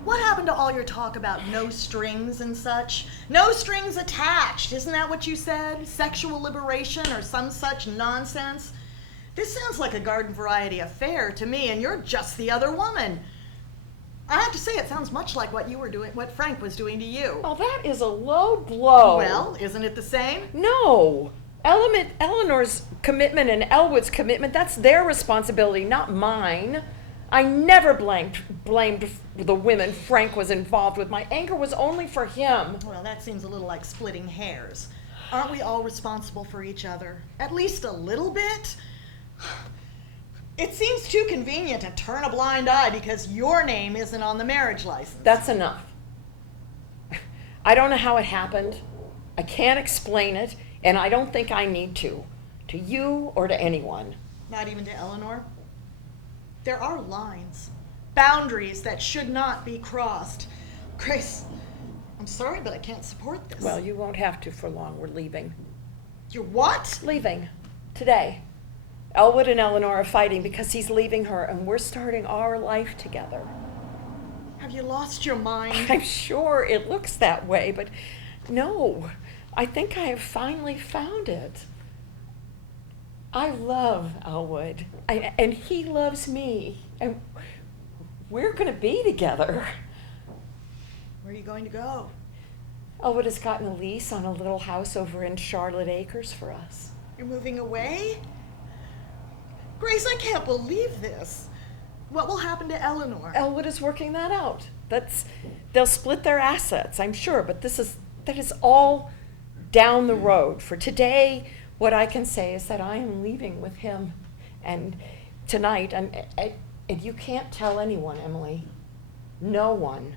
What happened to all your talk about no strings and such? No strings attached, isn't that what you said? Sexual liberation or some such nonsense? This sounds like a garden variety affair to me, and you're just the other woman. I have to say, it sounds much like what you were doing, what Frank was doing to you. Oh, that is a low blow. Well, isn't it the same? No. Eleanor's commitment and Elwood's commitment, that's their responsibility, not mine. I never blamed the women Frank was involved with. My anger was only for him. Well, that seems a little like splitting hairs. Aren't we all responsible for each other? At least a little bit? It seems too convenient to turn a blind eye because your name isn't on the marriage license. That's enough. I don't know how it happened. I can't explain it, and I don't think I need to you or to anyone. Not even to Eleanor? There are lines, boundaries that should not be crossed. Grace, I'm sorry, but I can't support this. Well, you won't have to for long. We're leaving. You're what? Leaving. Today. Elwood and Eleanor are fighting because he's leaving her, and we're starting our life together. Have you lost your mind? I'm sure it looks that way, but no. I think I have finally found it. I love Elwood, and he loves me, and we're going to be together. Where are you going to go? Elwood has gotten a lease on a little house over in Charlotte Acres for us. You're moving away? Grace, I can't believe this. What will happen to Eleanor? Elwood is working that out. They'll split their assets, I'm sure, but that is all down the road. For today, What I can say is that I am leaving with him, and tonight, and you can't tell anyone, Emily. No one.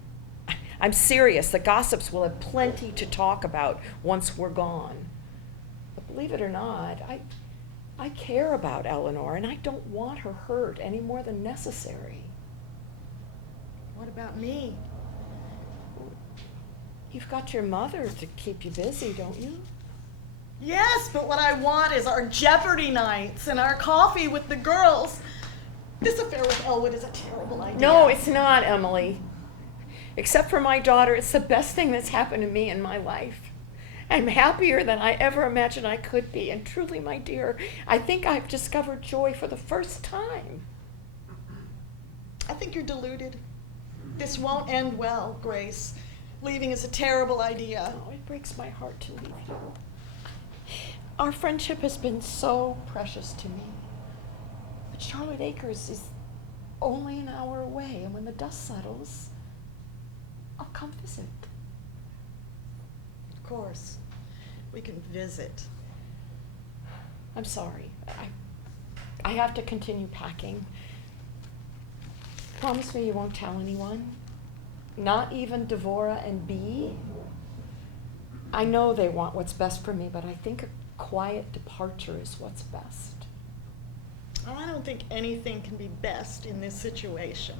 I'm serious. The gossips will have plenty to talk about once we're gone. But believe it or not, I care about Eleanor, and I don't want her hurt any more than necessary. What about me? You've got your mother to keep you busy, don't you? Yes, but what I want is our Jeopardy nights and our coffee with the girls. This affair with Elwood is a terrible idea. No, it's not, Emily. Except for my daughter, it's the best thing that's happened to me in my life. I'm happier than I ever imagined I could be, and truly, my dear, I think I've discovered joy for the first time. I think you're deluded. This won't end well, Grace. Leaving is a terrible idea. Oh, it breaks my heart to leave you. Our friendship has been so precious to me. But Charlotte Acres is only an hour away, and when the dust settles, I'll come visit. Of course, we can visit. I'm sorry. I have to continue packing. Promise me you won't tell anyone? Not even Devorah and Bee? I know they want what's best for me, but I think a quiet departure is what's best. I don't think anything can be best in this situation.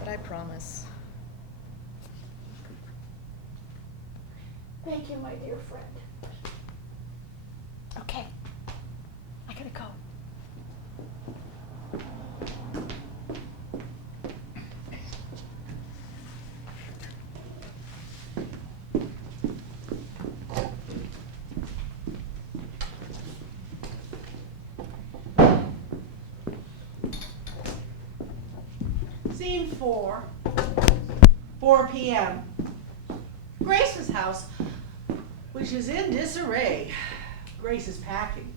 But I promise. Thank you, my dear friend. Okay, I gotta go. Scene 4, 4 p.m. Grace's house, which is in disarray. Grace is packing.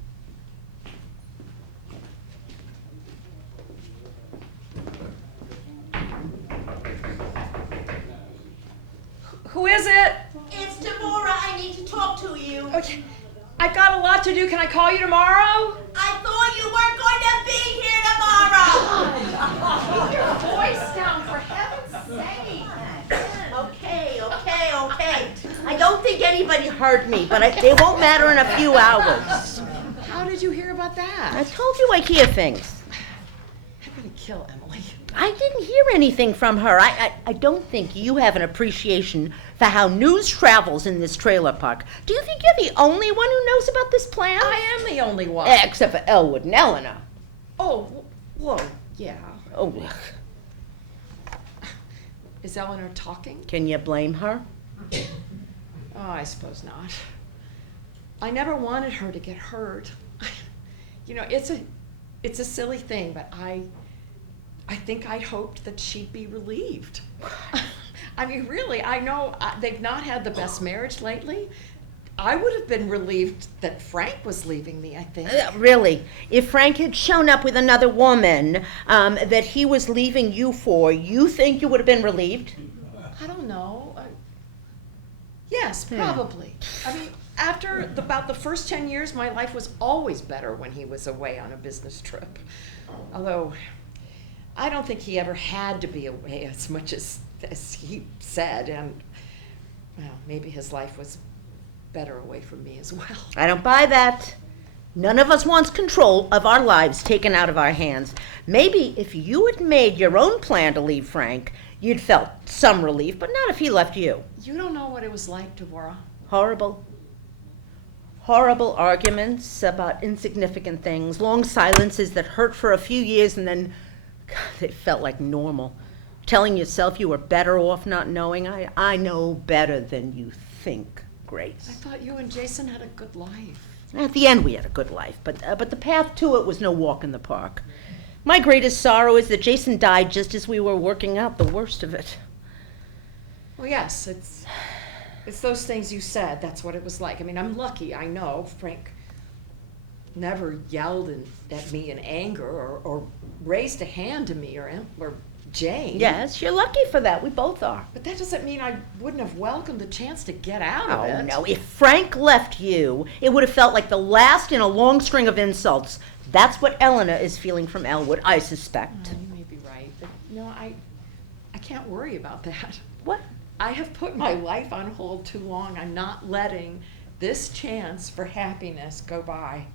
Who is it? It's Devorah. I need to talk to you. Okay, I've got a lot to do. Can I call you tomorrow? I thought you weren't going to be here tomorrow. Keep your voice down, for heaven's sake. Okay. I don't think anybody heard me, but it won't matter in a few hours. How did you hear about that? I told you I hear things. I'm gonna kill Emily. I didn't hear anything from her. I don't think you have an appreciation for how news travels in this trailer park. Do you think you're the only one who knows about this plan? I am the only one. Except for Elwood and Eleanor. Oh, whoa, yeah. Oh, Is Eleanor talking? can you blame her? Oh, I suppose not. I never wanted her to get hurt. You know, it's a silly thing, but I think I'd hoped that she'd be relieved. I mean, really, I know they've not had the best marriage lately. I would have been relieved that Frank was leaving me, I think. Really, if Frank had shown up with another woman that he was leaving you for, you think you would have been relieved? I don't know. Yes, probably. I mean, after about the first 10 years, my life was always better when he was away on a business trip. Although, I don't think he ever had to be away as much as he said, and, well, maybe his life was better away from me as well. I don't buy that. None of us wants control of our lives taken out of our hands. Maybe if you had made your own plan to leave Frank, you'd felt some relief, but not if he left you. You don't know what it was like, Devorah. Horrible. Horrible arguments about insignificant things, long silences that hurt for a few years, and then God, they felt like normal. Telling yourself you were better off not knowing. I know better than you think, Grace. I thought you and Jason had a good life. At the end, we had a good life, but the path to it was no walk in the park. My greatest sorrow is that Jason died just as we were working out the worst of it. Well, yes, it's those things you said. That's what it was like. I mean, I'm lucky, I know. Frank never yelled at me in anger or raised a hand to me or Jane. Yes, you're lucky for that. We both are. But that doesn't mean I wouldn't have welcomed the chance to get out of Oh, it. no. If Frank left you, it would have felt like the last in a long string of insults. That's what Eleanor is feeling from Elwood, I suspect. You may be right, but no, I can't worry about that. What? I have put my life on hold too long. I'm not letting this chance for happiness go by.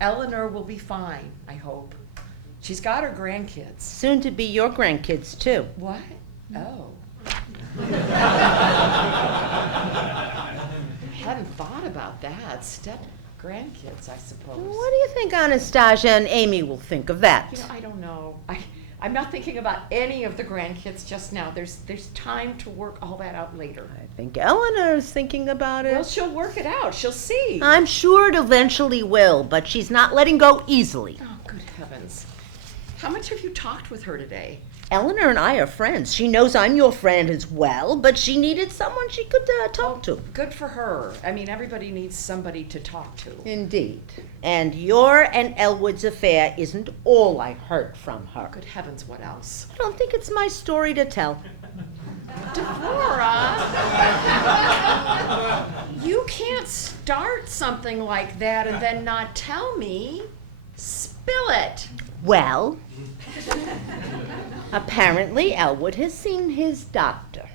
Eleanor will be fine, I hope. She's got her grandkids. Soon to be your grandkids, too. What? Oh. Hadn't thought about that. Step grandkids, I suppose. What do you think Anastasia and Amy will think of that? You know, I don't know. I'm not thinking about any of the grandkids just now. There's time to work all that out later. I think Eleanor's thinking about it. Well, she'll work it out. She'll see. I'm sure it eventually will, but she's not letting go easily. Oh, good heavens. How much have you talked with her today? Eleanor and I are friends. She knows I'm your friend as well, but she needed someone she could talk to. Good for her. I mean, everybody needs somebody to talk to. Indeed. And your and Elwood's affair isn't all I heard from her. Good heavens, what else? I don't think it's my story to tell. Devorah! You can't start something like that and then not tell me. Spill it. Well, apparently Elwood has seen his doctor.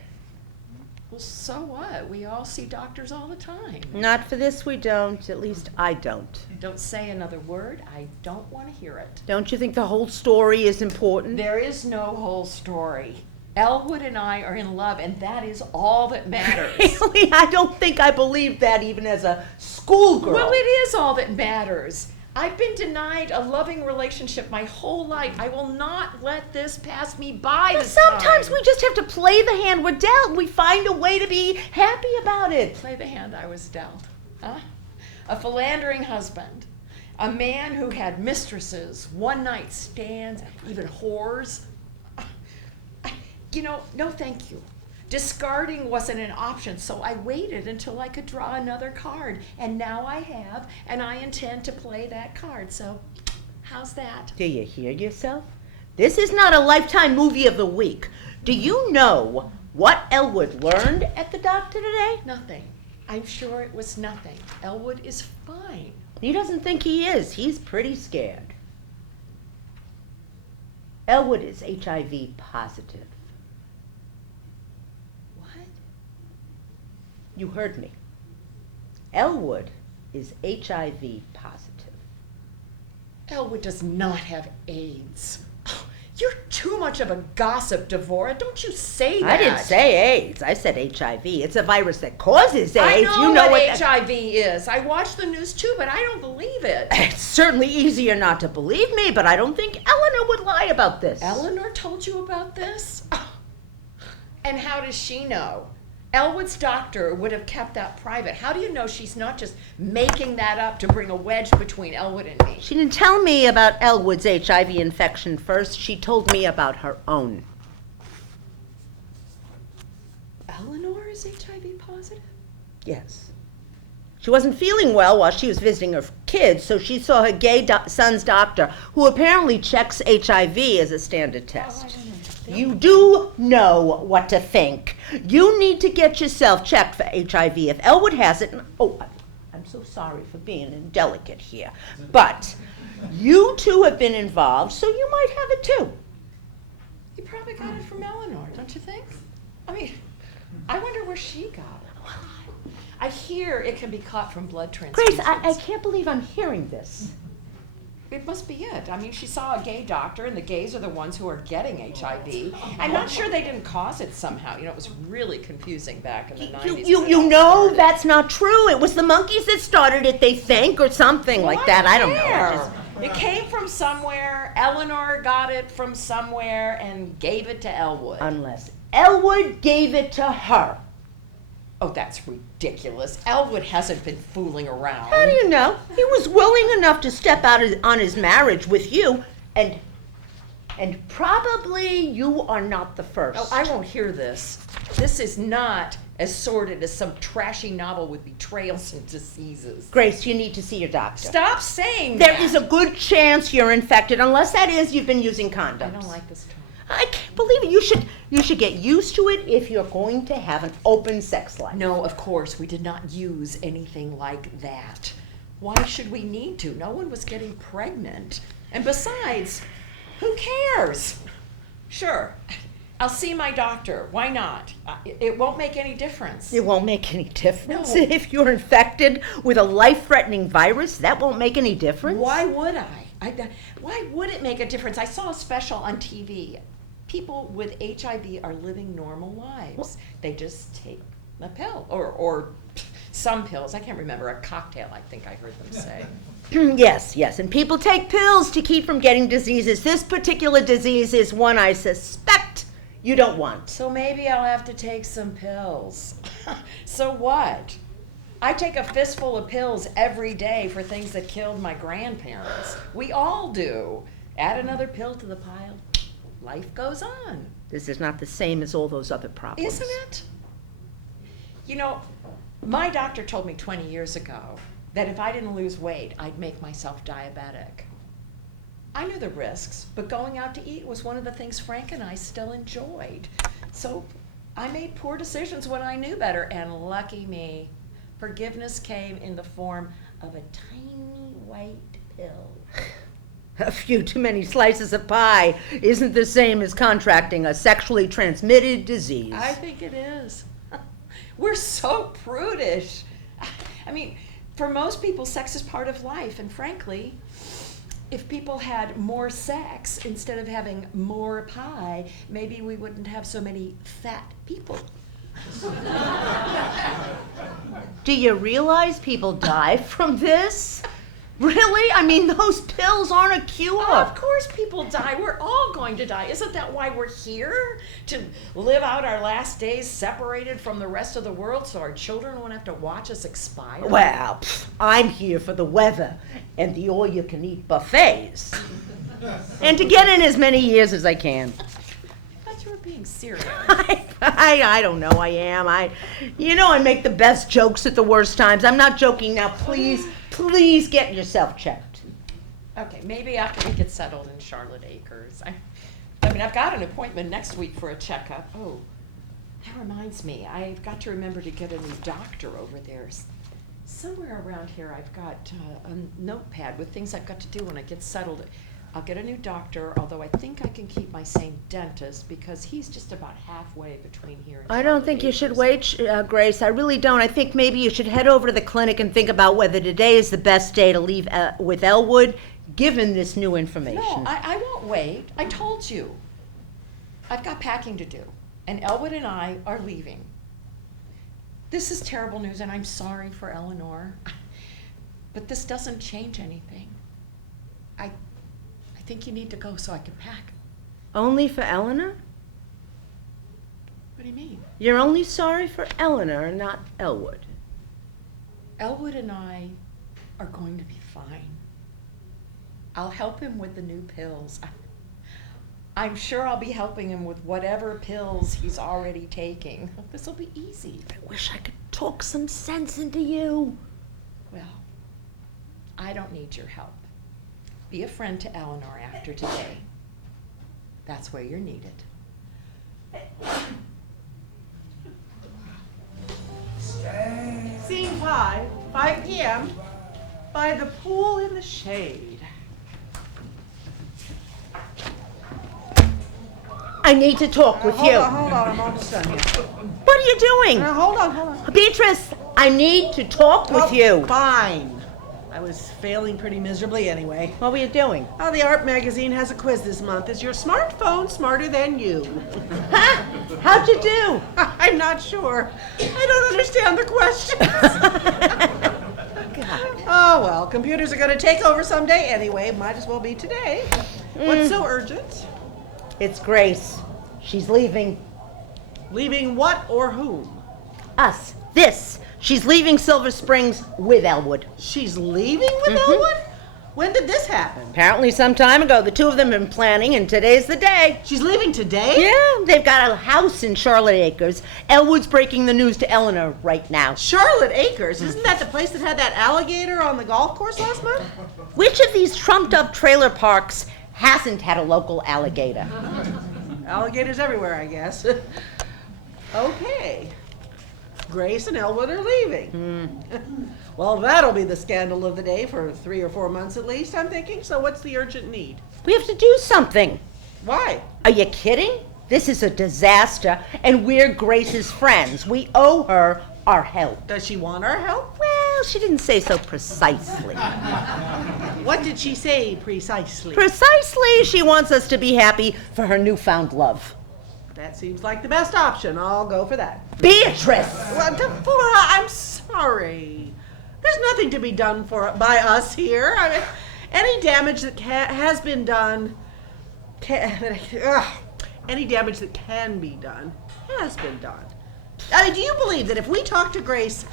Well, so what? We all see doctors all the time. Not for this we don't. At least I don't. Don't say another word. I don't want to hear it. Don't you think the whole story is important? There is no whole story. Elwood and I are in love, and that is all that matters. Really? I don't think I believe that even as a schoolgirl. Well, it is all that matters. I've been denied a loving relationship my whole life. I will not let this pass me by this Sometimes time. we just have to play the hand we're dealt. We find a way to be happy about it. Play the hand I was dealt. Huh? A philandering husband. A man who had mistresses, one-night stands, even whores. You know, no thank you. Discarding wasn't an option, so I waited until I could draw another card. And now I have, and I intend to play that card. So, how's that? Do you hear yourself? This is not a Lifetime movie of the week. Do you know what Elwood learned at the doctor today? Nothing. I'm sure it was nothing. Elwood is fine. He doesn't think he is. He's pretty scared. Elwood is HIV positive. You heard me. Elwood is HIV positive. Elwood does not have AIDS. Oh, you're too much of a gossip, Devorah. Don't you say that. I didn't say AIDS. I said HIV. It's a virus that causes AIDS. I know, you know what HIV is. I watch the news too, but I don't believe it. It's certainly easier not to believe me, but I don't think Eleanor would lie about this. Eleanor told you about this? Oh. And how does she know? Elwood's doctor would have kept that private. How do you know she's not just making that up to bring a wedge between Elwood and me? She didn't tell me about Elwood's HIV infection first. She told me about her own. Eleanor is HIV positive? Yes. She wasn't feeling well while she was visiting her kids, so she saw her gay son's doctor, who apparently checks HIV as a standard test. Oh, I don't know. You do know what to think. You need to get yourself checked for HIV. If Elwood has it, I'm so sorry for being indelicate here, but you two have been involved, so you might have it too. You probably got it from Eleanor, don't you think? I mean, I wonder where she got it. I hear it can be caught from blood transfusions. Grace, I can't believe I'm hearing this. It must be it. I mean, she saw a gay doctor, and the gays are the ones who are getting HIV. I'm not sure they didn't cause it somehow. You know, it was really confusing back in the 90s. You know that's not true. It was the monkeys that started it, they think, or something like that. I don't know. It came from somewhere. Eleanor got it from somewhere and gave it to Elwood. Unless Elwood gave it to her. Oh, that's ridiculous. Elwood hasn't been fooling around. How do you know? He was willing enough to step out on his marriage with you, and And probably you are not the first. Oh, I won't hear this. This is not as sordid as some trashy novel with betrayals and diseases. Grace, you need to see your doctor. Stop saying There that. is a good chance you're infected, unless that is you've been using condoms. I don't like this talk. I can't believe it. You should get used to it if you're going to have an open sex life. No, of course, we did not use anything like that. Why should we need to? No one was getting pregnant. And besides, who cares? Sure, I'll see my doctor. Why not? It won't make any difference. It won't make any difference. No. If you're infected with a life-threatening virus, that won't make any difference. Why would why would it make a difference? I saw a special on TV. People with HIV are living normal lives. They just take a pill or some pills. I can't remember, a cocktail, I think I heard them say. Yes, and people take pills to keep from getting diseases. This particular disease is one I suspect you don't want. So maybe I'll have to take some pills. So what? I take a fistful of pills every day for things that killed my grandparents. We all do. Add another pill to the pile. Life goes on. This is not the same as all those other problems. Isn't it? You know, my doctor told me 20 years ago that if I didn't lose weight, I'd make myself diabetic. I knew the risks, but going out to eat was one of the things Frank and I still enjoyed. So I made poor decisions when I knew better, and lucky me, forgiveness came in the form of a tiny white pill. A few too many slices of pie isn't the same as contracting a sexually transmitted disease. I think it is. We're so prudish. I mean, for most people, sex is part of life, and frankly, if people had more sex instead of having more pie, maybe we wouldn't have so many fat people. Do you realize people die from this? Really? I mean, those pills aren't a cure. Of course people die. We're all going to die. Isn't that why we're here? To live out our last days separated from the rest of the world so our children won't have to watch us expire? Well, I'm here for the weather and the all-you-can-eat buffets. And to get in as many years as I can. I thought you were being serious. I don't know, I am. I make the best jokes at the worst times. I'm not joking now. Please get yourself checked. Okay, maybe after we get settled in Charlotte Acres. I mean, I've got an appointment next week for a checkup. Oh, that reminds me. I've got to remember to get a new doctor over there. Somewhere around here I've got a notepad with things I've got to do when I get settled. I'll get a new doctor, although I think I can keep my same dentist because he's just about halfway between here and I don't think you should wait, Grace. I really don't. I think maybe you should head over to the clinic and think about whether today is the best day to leave with Elwood, given this new information. No, I won't wait. I told you. I've got packing to do, and Elwood and I are leaving. This is terrible news, and I'm sorry for Eleanor, but this doesn't change anything. I think you need to go so I can pack. Only for Eleanor? What do you mean? You're only sorry for Eleanor, not Elwood. Elwood and I are going to be fine. I'll help him with the new pills. I'm sure I'll be helping him with whatever pills he's already taking. This will be easy. I wish I could talk some sense into you. Well, I don't need your help. Be a friend to Eleanor after today. That's where you're needed. Scene 5 p.m. by the pool in the shade. I need to talk with you. Hold on, I'm almost done here. What are you doing? Hold on. Beatrice, I need to talk with you. Fine. I was failing pretty miserably anyway. What were you doing? Oh, the art magazine has a quiz this month. Is your smartphone smarter than you? Huh? How'd you do? I'm not sure. I don't understand the questions. Oh, well, computers are going to take over someday anyway. Might as well be today. What's so urgent? It's Grace. She's leaving. Leaving what or whom? Us. This. She's leaving Silver Springs with Elwood. She's leaving with Elwood? When did this happen? Apparently some time ago. The two of them have been planning, and today's the day. She's leaving today? Yeah, they've got a house in Charlotte Acres. Elwood's breaking the news to Eleanor right now. Charlotte Acres? Isn't that the place that had that alligator on the golf course last month? Which of these trumped-up trailer parks hasn't had a local alligator? Alligators everywhere, I guess. Okay. Grace and Elwood are leaving. Well, that'll be the scandal of the day for 3 or 4 months at least, I'm thinking. So what's the urgent need? We have to do something. Why? Are you kidding? This is a disaster, and we're Grace's friends. We owe her our help. Does she want our help? Well, she didn't say so precisely. What did she say precisely? Precisely, she wants us to be happy for her newfound love. That seems like the best option. I'll go for that. Beatrice! Well, Devorah, I'm sorry. There's nothing to be done by us here. I mean, any damage that has been done, any damage that can be done has been done. I mean, do you believe that if we talk to Grace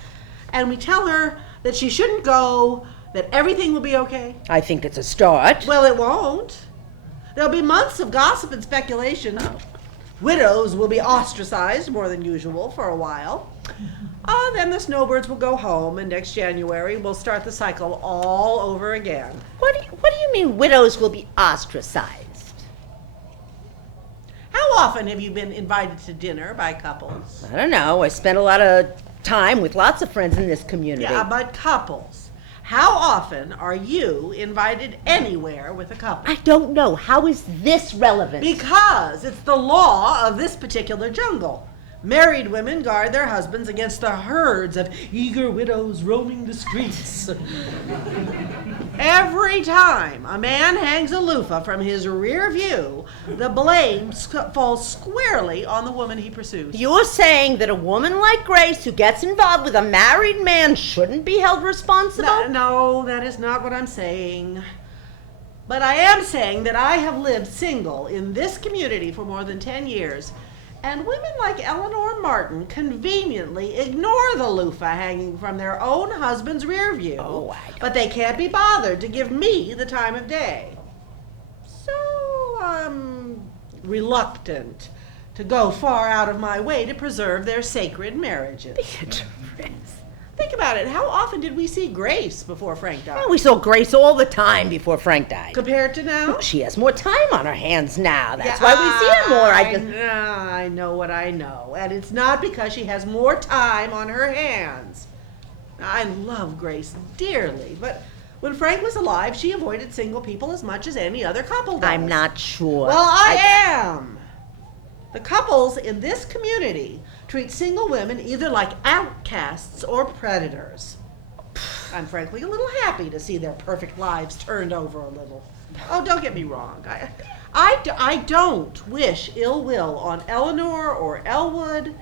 and we tell her that she shouldn't go, that everything will be okay? I think it's a start. Well, it won't. There'll be months of gossip and speculation. Widows will be ostracized more than usual for a while. Then the snowbirds will go home, and next January we'll start the cycle all over again. What do you mean widows will be ostracized? How often have you been invited to dinner by couples? I don't know. I spent a lot of time with lots of friends in this community. Yeah, but couples. How often are you invited anywhere with a couple? I don't know. How is this relevant? Because it's the law of this particular jungle. Married women guard their husbands against the herds of eager widows roaming the streets. Every time a man hangs a loofah from his rear view, the blame falls squarely on the woman he pursues. You're saying that a woman like Grace who gets involved with a married man shouldn't be held responsible? No, that is not what I'm saying. But I am saying that I have lived single in this community for more than 10 years. And women like Eleanor Martin conveniently ignore the loofah hanging from their own husband's rear view, but they can't be bothered to give me the time of day. So I'm reluctant to go far out of my way to preserve their sacred marriages. Beatrice. Think about it. How often did we see Grace before Frank died? Well, we saw Grace all the time before Frank died. Compared to now? She has more time on her hands now. That's why we see her more. I know what I know. And it's not because she has more time on her hands. I love Grace dearly, but when Frank was alive, she avoided single people as much as any other couple does. I'm not sure. Well, I am. The couples in this community treat single women either like outcasts or predators. I'm frankly a little happy to see their perfect lives turned over a little. Oh, don't get me wrong. I don't wish ill will on Eleanor or Elwood,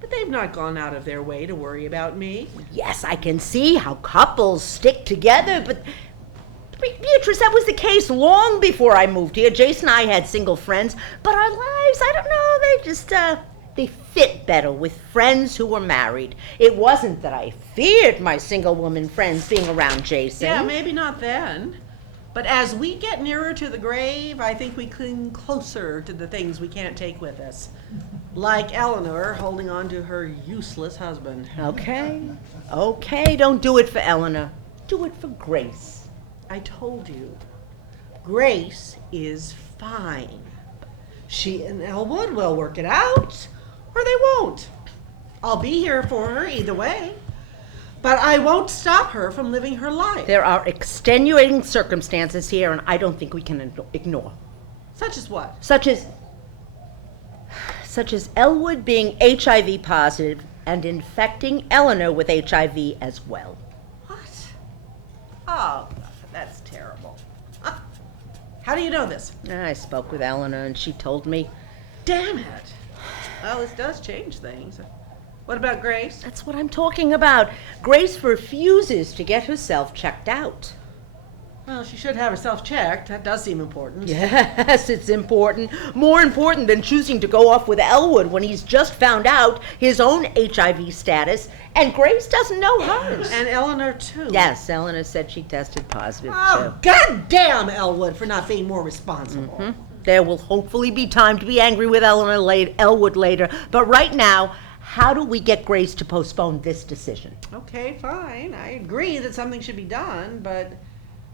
but they've not gone out of their way to worry about me. Yes, I can see how couples stick together, but Beatrice, that was the case long before I moved here. Jason and I had single friends, but our lives, I don't know, they just, they fit better with friends who were married. It wasn't that I feared my single woman friends being around Jason. Yeah, maybe not then. But as we get nearer to the grave, I think we cling closer to the things we can't take with us. Like Eleanor holding on to her useless husband. Okay, don't do it for Eleanor. Do it for Grace. I told you, Grace is fine. She and Elwood will work it out, or they won't. I'll be here for her either way, but I won't stop her from living her life. There are extenuating circumstances here, and I don't think we can ignore. Such as what? Such as Elwood being HIV positive and infecting Eleanor with HIV as well. What? Oh, that's terrible. How do you know this? I spoke with Eleanor, and she told me. Damn it. Well, this does change things. What about Grace? That's what I'm talking about. Grace refuses to get herself checked out. Well, she should have herself checked. That does seem important. Yes, it's important. More important than choosing to go off with Elwood when he's just found out his own HIV status, and Grace doesn't know hers. And Eleanor, too. Yes, Eleanor said she tested positive, Oh, too. goddamn Elwood for not being more responsible. There will hopefully be time to be angry with Elwood later, but right now, how do we get Grace to postpone this decision? Okay, fine. I agree that something should be done, but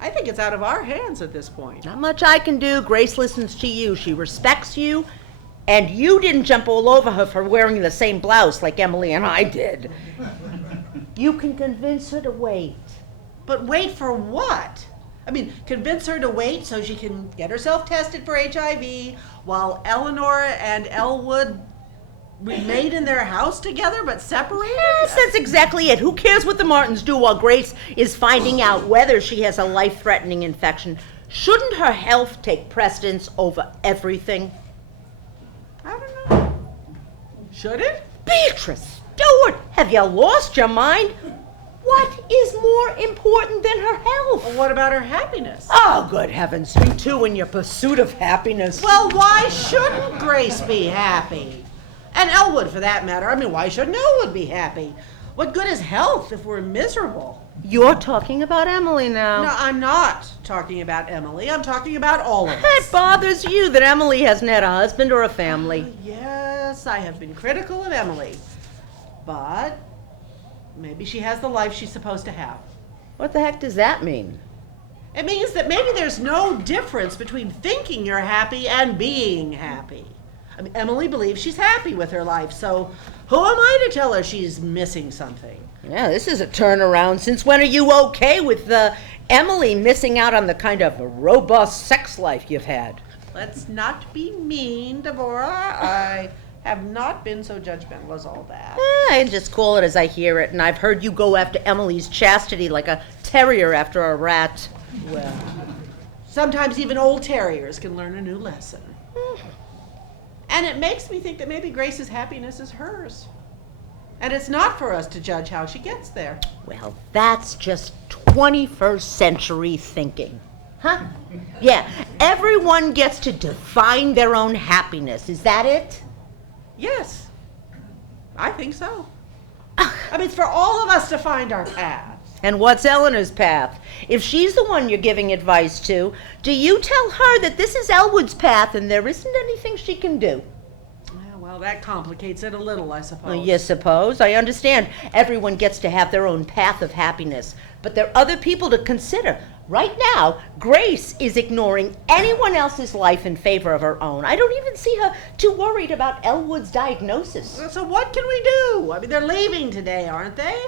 I think it's out of our hands at this point. Not much I can do. Grace listens to you. She respects you, and you didn't jump all over her for wearing the same blouse like Emily and I did. You can convince her to wait. But wait for what? I mean, convince her to wait so she can get herself tested for HIV while Eleanor and Elwood remain in their house together but separated? Yes, that's exactly it. Who cares what the Martins do while Grace is finding out whether she has a life-threatening infection? Shouldn't her health take precedence over everything? I don't know. Should it? Beatrice Stewart, have you lost your mind? What is more important than her health? Well, what about her happiness? Oh, good heavens, you too in your pursuit of happiness. Well, why shouldn't Grace be happy? And Elwood, for that matter. I mean, why shouldn't Elwood be happy? What good is health if we're miserable? You're talking about Emily now. No, I'm not talking about Emily. I'm talking about all of It us. bothers you that Emily hasn't had a husband or a family. Yes, I have been critical of Emily. But maybe she has the life she's supposed to have. What the heck does that mean? It means that maybe there's no difference between thinking you're happy and being happy. I mean, Emily believes she's happy with her life, so who am I to tell her she's missing something? Yeah, this is a turnaround. Since when are you okay with Emily missing out on the kind of robust sex life you've had? Let's not be mean, Devorah. I have not been so judgmental as all that. I just call it as I hear it, and I've heard you go after Emily's chastity like a terrier after a rat. Well, sometimes even old terriers can learn a new lesson. And it makes me think that maybe Grace's happiness is hers. And it's not for us to judge how she gets there. Well, that's just 21st century thinking. Huh? Yeah, everyone gets to define their own happiness. Is that it? Yes, I think so. I mean, it's for all of us to find our path. And what's Eleanor's path? If she's the one you're giving advice to, do you tell her that this is Elwood's path and there isn't anything she can do? Well, that complicates it a little, I suppose. You suppose? I understand everyone gets to have their own path of happiness, but there are other people to consider. Right now, Grace is ignoring anyone else's life in favor of her own. I don't even see her too worried about Elwood's diagnosis. So what can we do? I mean, they're leaving today, aren't they?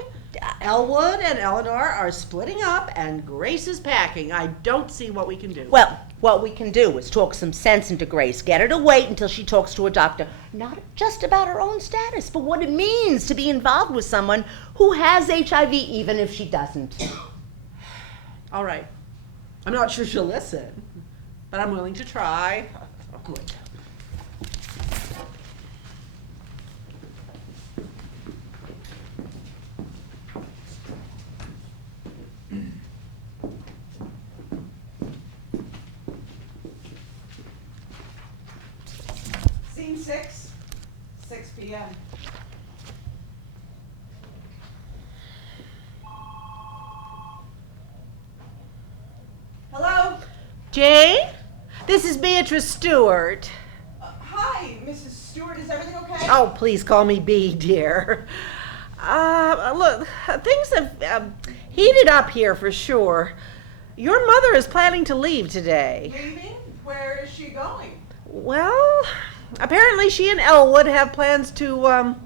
Elwood and Eleanor are splitting up and Grace is packing. I don't see what we can do. Well, what we can do is talk some sense into Grace. Get her to wait until she talks to a doctor. Not just about her own status, but what it means to be involved with someone who has HIV, even if she doesn't. All right. I'm not sure she'll listen, but I'm willing to try. Oh, good. Scene 6, 6 p.m. Hello? Jane, this is Beatrice Stewart. Hi, Mrs. Stewart. Is everything okay? Oh, please call me B, dear. Look, things have heated up here for sure. Your mother is planning to leave today. Leaving? Where is she going? Well, apparently she and Elwood have plans to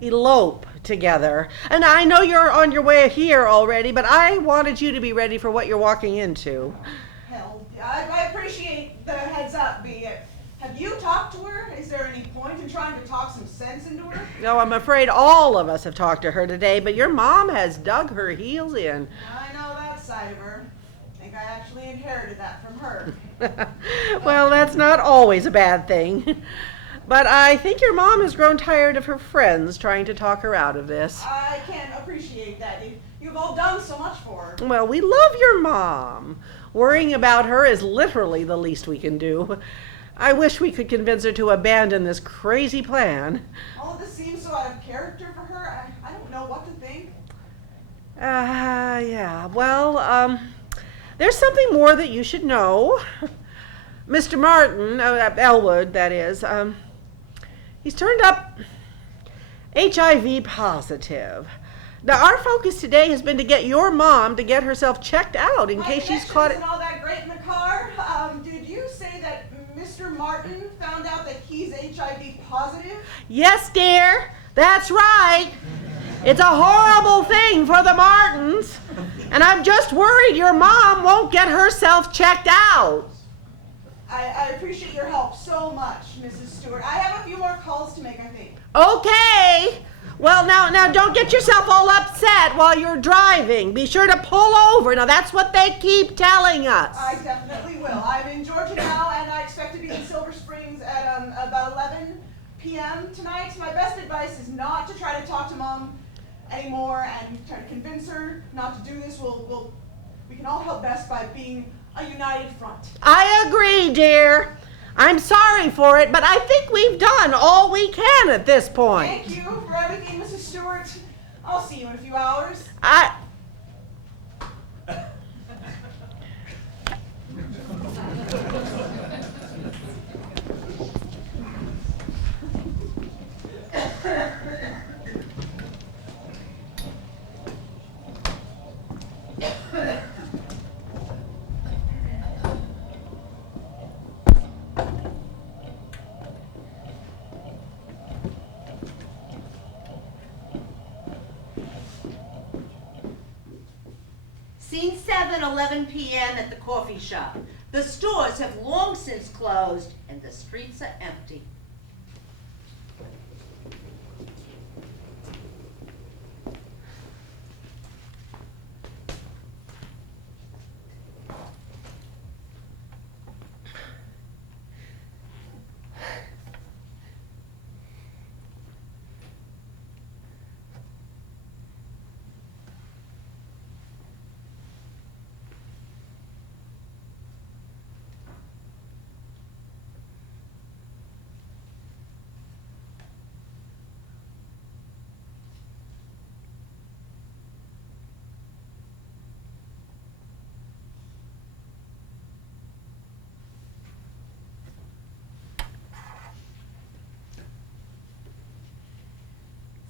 elope together. And I know you're on your way here already, but I wanted you to be ready for what you're walking into. Hell, I appreciate the heads up, B. Have you talked to her? Is there any point in trying to talk some sense into her? No, I'm afraid all of us have talked to her today, but your mom has dug her heels in. I know that side of her. I think I actually inherited that from her. Well, that's not always a bad thing. But I think your mom has grown tired of her friends trying to talk her out of this. I can appreciate that. You've all done so much for her. Well, we love your mom. Worrying about her is literally the least we can do. I wish we could convince her to abandon this crazy plan. All of this seems so out of character for her. I don't know what to think. Yeah. Well, there's something more that you should know. Mr. Martin, Elwood, that is, he's turned up HIV positive. Now, our focus today has been to get your mom to get herself checked out in case she's caught it. Isn't all that great in the car? Did you say that Mr. Martin found out that he's HIV positive? Yes, dear, that's right. It's a horrible thing for the Martins, and I'm just worried your mom won't get herself checked out. I appreciate your help so much, Mrs. Stewart. I have a few more calls to make, I think. Okay. Well, now don't get yourself all upset while you're driving. Be sure to pull over. Now, that's what they keep telling us. I definitely will. I'm in Georgia now, and I expect to be in Silver Springs at about 11 p.m. tonight. My best advice is not to try to talk to Mom anymore and try to convince her not to do this. We can all help best by being a united front. I agree, dear. I'm sorry for it, but I think we've done all we can at this point. Thank you for everything, Mrs. Stewart. I'll see you in a few hours. Scene 7, 11 p.m. at the coffee shop. The stores have long since closed and the streets are empty.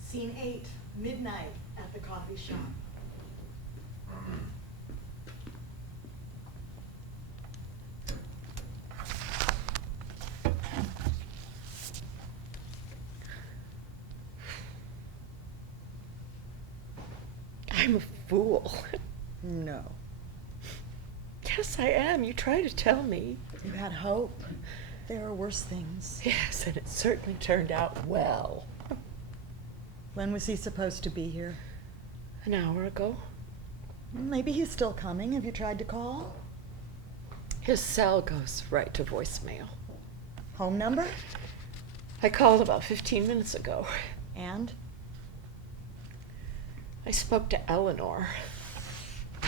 Scene 8, midnight at the coffee shop. I'm a fool. No. Yes, I am. You try to tell me. You had hope. There are worse things. Yes, and it certainly turned out well. When was he supposed to be here? An hour ago. Maybe he's still coming. Have you tried to call? His cell goes right to voicemail. Home number? I called about 15 minutes ago. And? I spoke to Eleanor.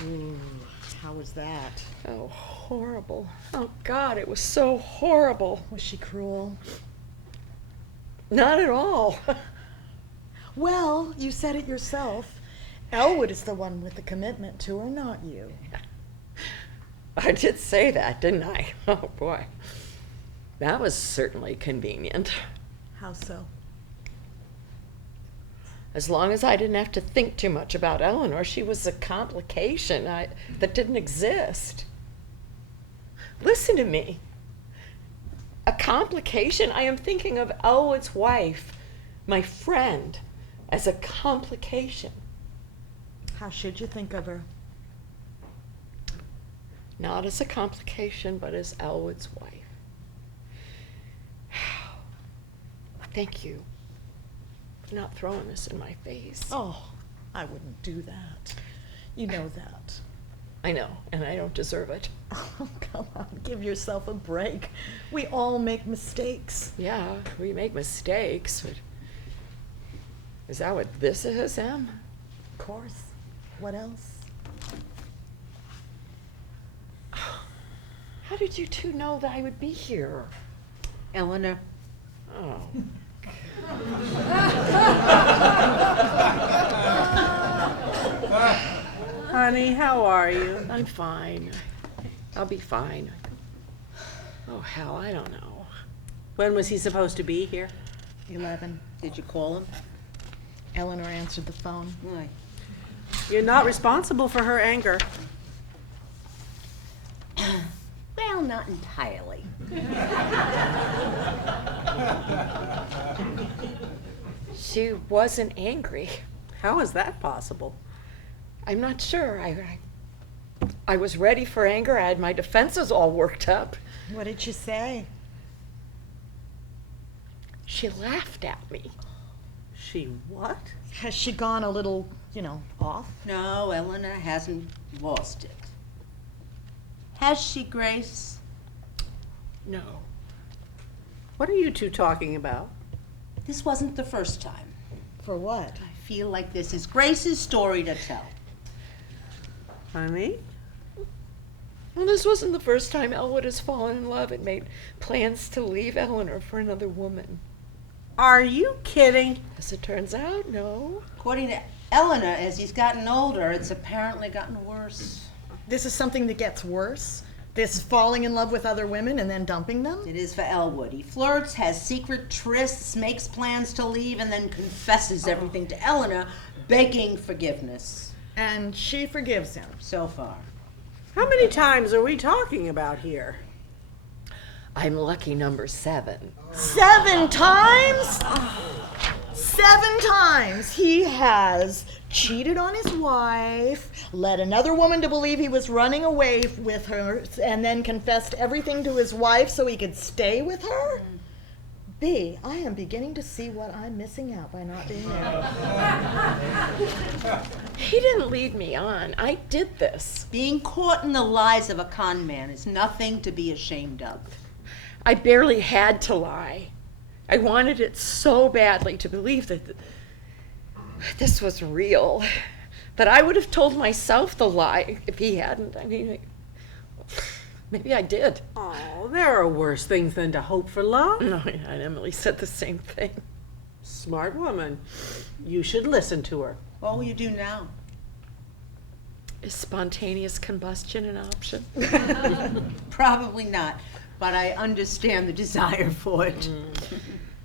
Ooh, how was that? Oh, horrible. Oh, God, it was so horrible. Was she cruel? Not at all. Well, you said it yourself. Elwood is the one with the commitment to her, not you. I did say that, didn't I? Oh, boy. That was certainly convenient. How so? As long as I didn't have to think too much about Eleanor, she was a complication that didn't exist. Listen to me. A complication? I am thinking of Elwood's wife, my friend, as a complication. How should you think of her? Not as a complication, but as Elwood's wife. Thank you for not throwing this in my face. Oh, I wouldn't do that. You know that. I know, and I don't deserve it. Oh, come on, give yourself a break. We all make mistakes. Yeah, we make mistakes, but is that what this is, Em? Of course. What else? How did you two know that I would be here? Eleanor, Oh. Honey, how are you? I'm fine. I'll be fine. Oh, hell, I don't know. When was he supposed to be here? 11. did you call him? Eleanor answered the phone. Why? You're not responsible for her anger. Well, not entirely. She wasn't angry. How is that possible? I'm not sure. I was ready for anger. I had my defenses all worked up. What did she say? She laughed at me. She what? Has she gone a little, off? No, Eleanor hasn't lost it. Has she, Grace? No. What are you two talking about? This wasn't the first time. For what? I feel like this is Grace's story to tell. Honey? Well, this wasn't the first time Elwood has fallen in love and made plans to leave Eleanor for another woman. Are you kidding? As it turns out, no. According to Eleanor, as he's gotten older, it's apparently gotten worse. This is something that gets worse? This falling in love with other women and then dumping them? It is for Elwood. He flirts, has secret trysts, makes plans to leave, and then confesses everything to Eleanor, begging forgiveness. And she forgives him. So far. How many times are we talking about here? I'm lucky number 7. 7 times? 7 times he has cheated on his wife, led another woman to believe he was running away with her, and then confessed everything to his wife so he could stay with her? B, I am beginning to see what I'm missing out by not being there. He didn't lead me on. I did this. Being caught in the lies of a con man is nothing to be ashamed of. I barely had to lie. I wanted it so badly to believe that this was real, that I would have told myself the lie if he hadn't. I mean, maybe I did. Oh, there are worse things than to hope for love. No, yeah, and Emily said the same thing. Smart woman. You should listen to her. What will you do now? Is spontaneous combustion an option? Probably not, but I understand the desire for it.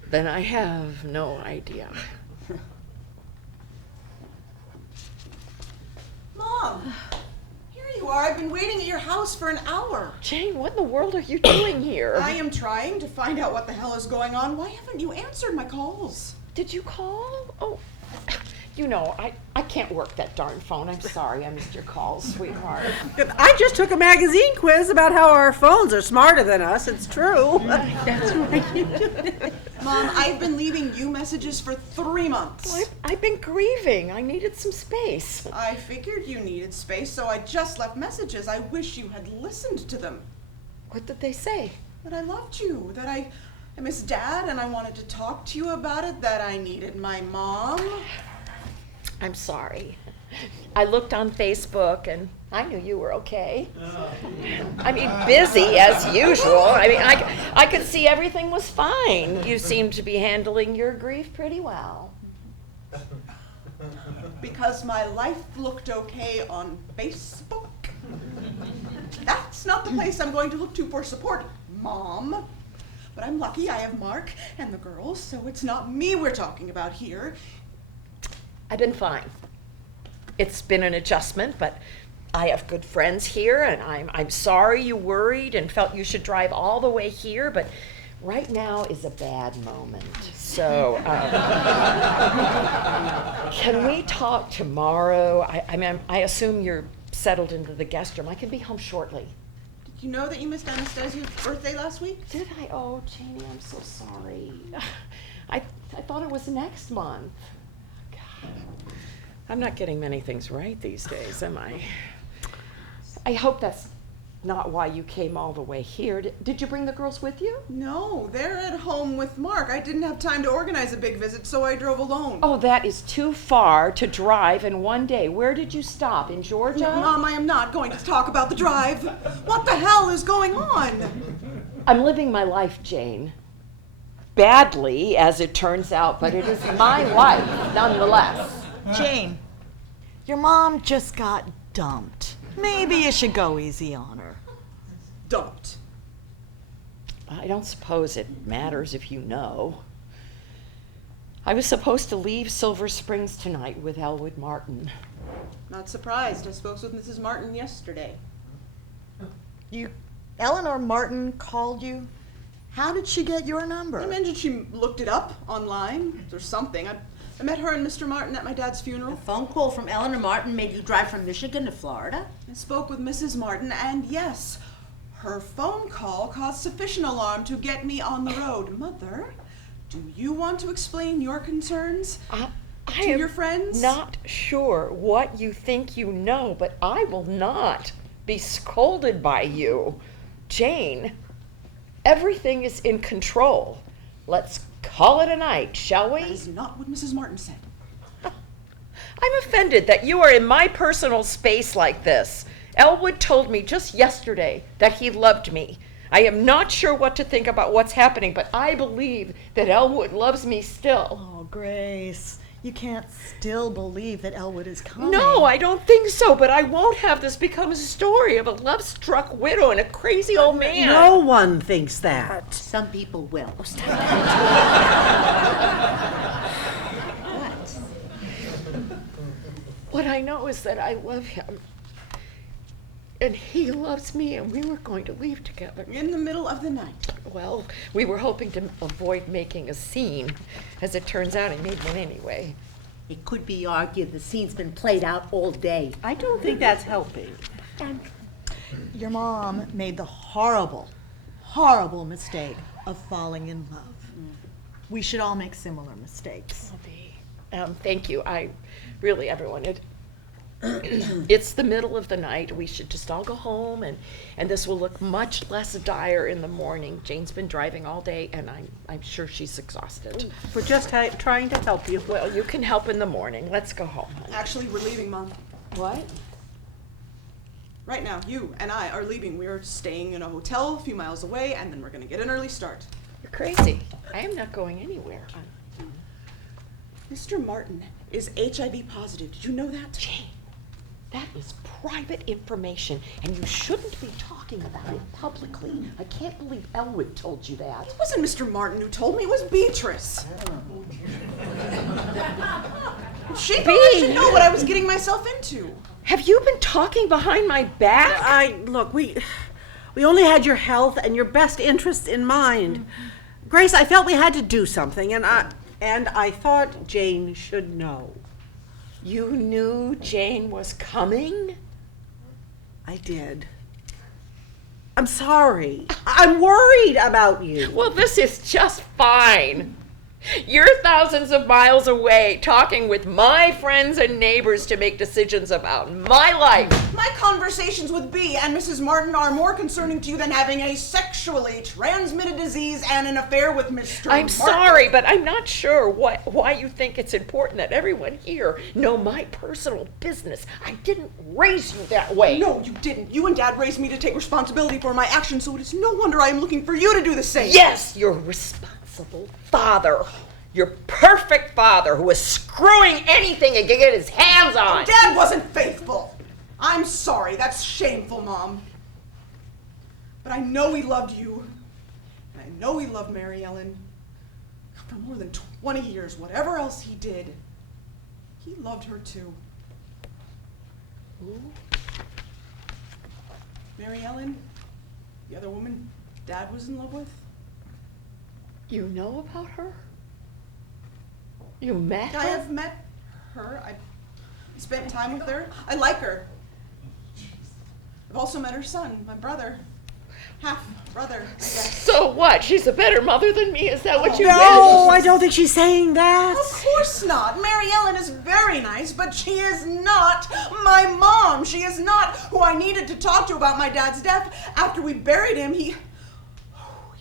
Then I have no idea. Mom, here you are. I've been waiting at your house for an hour. Jane, what in the world are you doing here? I am trying to find out what the hell is going on. Why haven't you answered my calls? Did you call? Oh, I can't work that darn phone. I'm sorry I missed your calls, sweetheart. I just took a magazine quiz about how our phones are smarter than us. It's true. That's right. Mom, I've been leaving you messages for 3 months. Well, I've been grieving. I needed some space. I figured you needed space, so I just left messages. I wish you had listened to them. What did they say? That I loved you, that I miss Dad, and I wanted to talk to you about it, that I needed my mom. I'm sorry. I looked on Facebook and I knew you were okay. I mean, busy as usual. I mean, I could see everything was fine. You seemed to be handling your grief pretty well. Because my life looked okay on Facebook. That's not the place I'm going to look to for support, Mom. But I'm lucky I have Mark and the girls, so it's not me we're talking about here. I've been fine. It's been an adjustment, but I have good friends here, and I'm sorry you worried and felt you should drive all the way here, but right now is a bad moment. So, can we talk tomorrow? I assume you're settled into the guest room. I can be home shortly. Did you know that you missed Anastasia's birthday last week? Did I? Oh, Janie, I'm so sorry. I thought it was next month. God, I'm not getting many things right these days, am I? I hope that's not why you came all the way here. Did you bring the girls with you? No, they're at home with Mark. I didn't have time to organize a big visit, so I drove alone. Oh, that is too far to drive in one day. Where did you stop? In Georgia? Mom, I am not going to talk about the drive. What the hell is going on? I'm living my life, Jane. Badly, as it turns out, but it is my life, nonetheless. Jane, your mom just got dumped. Maybe you should go easy on her. Don't. I don't suppose it matters if you know. I was supposed to leave Silver Springs tonight with Elwood Martin. Not surprised. I spoke with Mrs. Martin yesterday. Eleanor Martin called you? How did she get your number? I mentioned she looked it up online or something. I met her and Mr. Martin at my dad's funeral. A phone call from Eleanor Martin made you drive from Michigan to Florida? I spoke with Mrs. Martin, and yes, her phone call caused sufficient alarm to get me on the road. Mother, do you want to explain your concerns to your friends? Not sure what you think you know, but I will not be scolded by you. Jane, everything is in control. Let's call it a night, shall we? That is not what Mrs. Martin said. I'm offended that you are in my personal space like this. Elwood told me just yesterday that he loved me. I am not sure what to think about what's happening, but I believe that Elwood loves me still. Oh, Grace, you can't still believe that Elwood is coming. No, I don't think so, but I won't have this become a story of a love-struck widow and a crazy old man. No one thinks that. Some people will. What I know is that I love him, and he loves me, and we were going to leave together. In the middle of the night. Well, we were hoping to avoid making a scene. As it turns out, I made one anyway. It could be argued the scene's been played out all day. I don't think that's helping. Your mom made the horrible, horrible mistake of falling in love. We should all make similar mistakes. Thank you. Everyone, it's the middle of the night. We should just all go home, and this will look much less dire in the morning. Jane's been driving all day, and I'm sure she's exhausted. We're just trying to help you. Well, you can help in the morning. Let's go home, honey. Actually, we're leaving, Mom. What? Right now, you and I are leaving. We're staying in a hotel a few miles away, and then we're going to get an early start. You're crazy. I am not going anywhere. Mr. Martin is HIV positive. Did you know that? Jane, that is private information, and you shouldn't be talking about it publicly. I can't believe Elwood told you that. It wasn't Mr. Martin who told me. It was Beatrice. She thought I should know what I was getting myself into. Have you been talking behind my back? Look, we only had your health and your best interests in mind. Grace, I felt we had to do something, and I thought Jane should know. You knew Jane was coming? I did. I'm sorry. I'm worried about you. Well, this is just fine. You're thousands of miles away talking with my friends and neighbors to make decisions about my life. My conversations with Bea and Mrs. Martin are more concerning to you than having a sexually transmitted disease and an affair with Mr. I'm Martin. sorry, but I'm not sure why you think it's important that everyone here know my personal business. I didn't raise you that way. No, you didn't. You and Dad raised me to take responsibility for my actions, so it is no wonder I am looking for you to do the same. Yes, you're responsible father. Your perfect father who was screwing anything he could get his hands on. Dad wasn't faithful. I'm sorry. That's shameful, Mom. But I know he loved you. And I know he loved Mary Ellen. For more than 20 years, whatever else he did, he loved her too. Who? Mary Ellen, the other woman Dad was in love with. You know about her? You met her? I have met her. I spent time with her. I like her. I've also met her son, my brother. half brother, I guess. So what? She's a better mother than me? Is that what you No, I don't think she's saying that. Of course not. Mary Ellen is very nice, but she is not my mom. She is not who I needed to talk to about my dad's death. After we buried him, he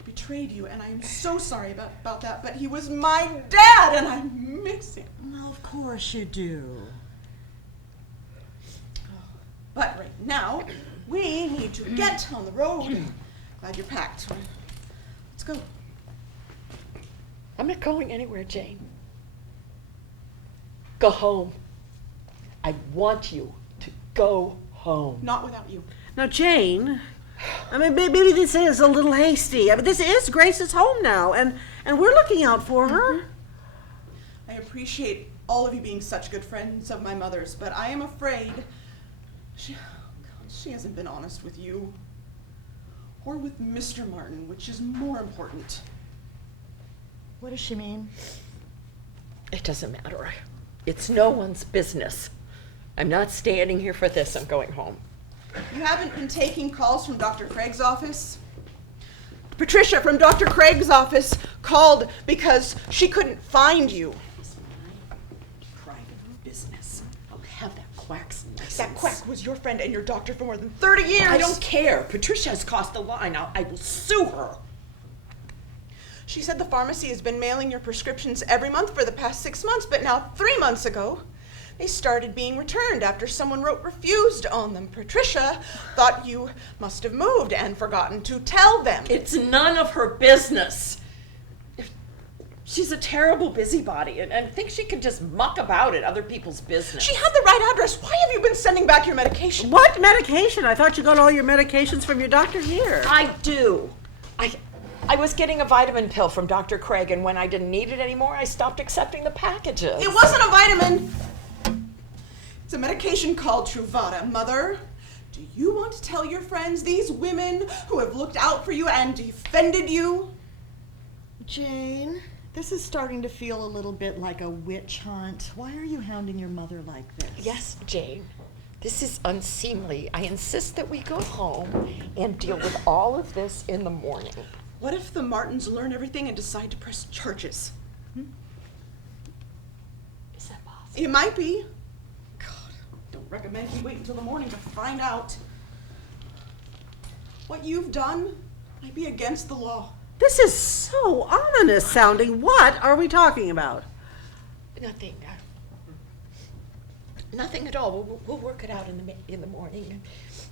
betrayed you, and I am so sorry about that, but he was my dad, and I miss him. Well, of course you do. But right now, we need to get on the road. Glad you're packed. Let's go. I'm not going anywhere, Jane. Go home. I want you to go home. Not without you. Now, Jane, I mean, maybe this is a little hasty. I mean, this is Grace's home now, and we're looking out for her. I appreciate all of you being such good friends of my mother's, but I am afraid she hasn't been honest with you. Or with Mr. Martin, which is more important. What does she mean? It doesn't matter. It's no one's business. I'm not standing here for this. I'm going home. You haven't been taking calls from Dr. Craig's office? Patricia from Dr. Craig's office called because she couldn't find you. It's my private business. I'll have that quack's license. That quack was your friend and your doctor for more than 30 years. I don't care. Patricia has crossed the line. I will sue her. She said the pharmacy has been mailing your prescriptions every month for the past 6 months, but now 3 months ago, they started being returned after someone wrote refused on them. Patricia thought you must have moved and forgotten to tell them. It's none of her business. She's a terrible busybody and thinks she can just muck about at other people's business. She had the right address. Why have you been sending back your medication? What medication? I thought you got all your medications from your doctor here. I do. I was getting a vitamin pill from Dr. Craig, and when I didn't need it anymore, I stopped accepting the packages. It wasn't a vitamin. It's a medication called Truvada. Mother, do you want to tell your friends, these women who have looked out for you and defended you? Jane, this is starting to feel a little bit like a witch hunt. Why are you hounding your mother like this? Yes, Jane. This is unseemly. I insist that we go home and deal with all of this in the morning. What if the Martins learn everything and decide to press charges? Is that possible? It might be. God, don't recommend you wait until the morning to find out. What you've done might be against the law. This is so ominous sounding. What are we talking about? Nothing. Nothing at all. We'll work it out in the morning.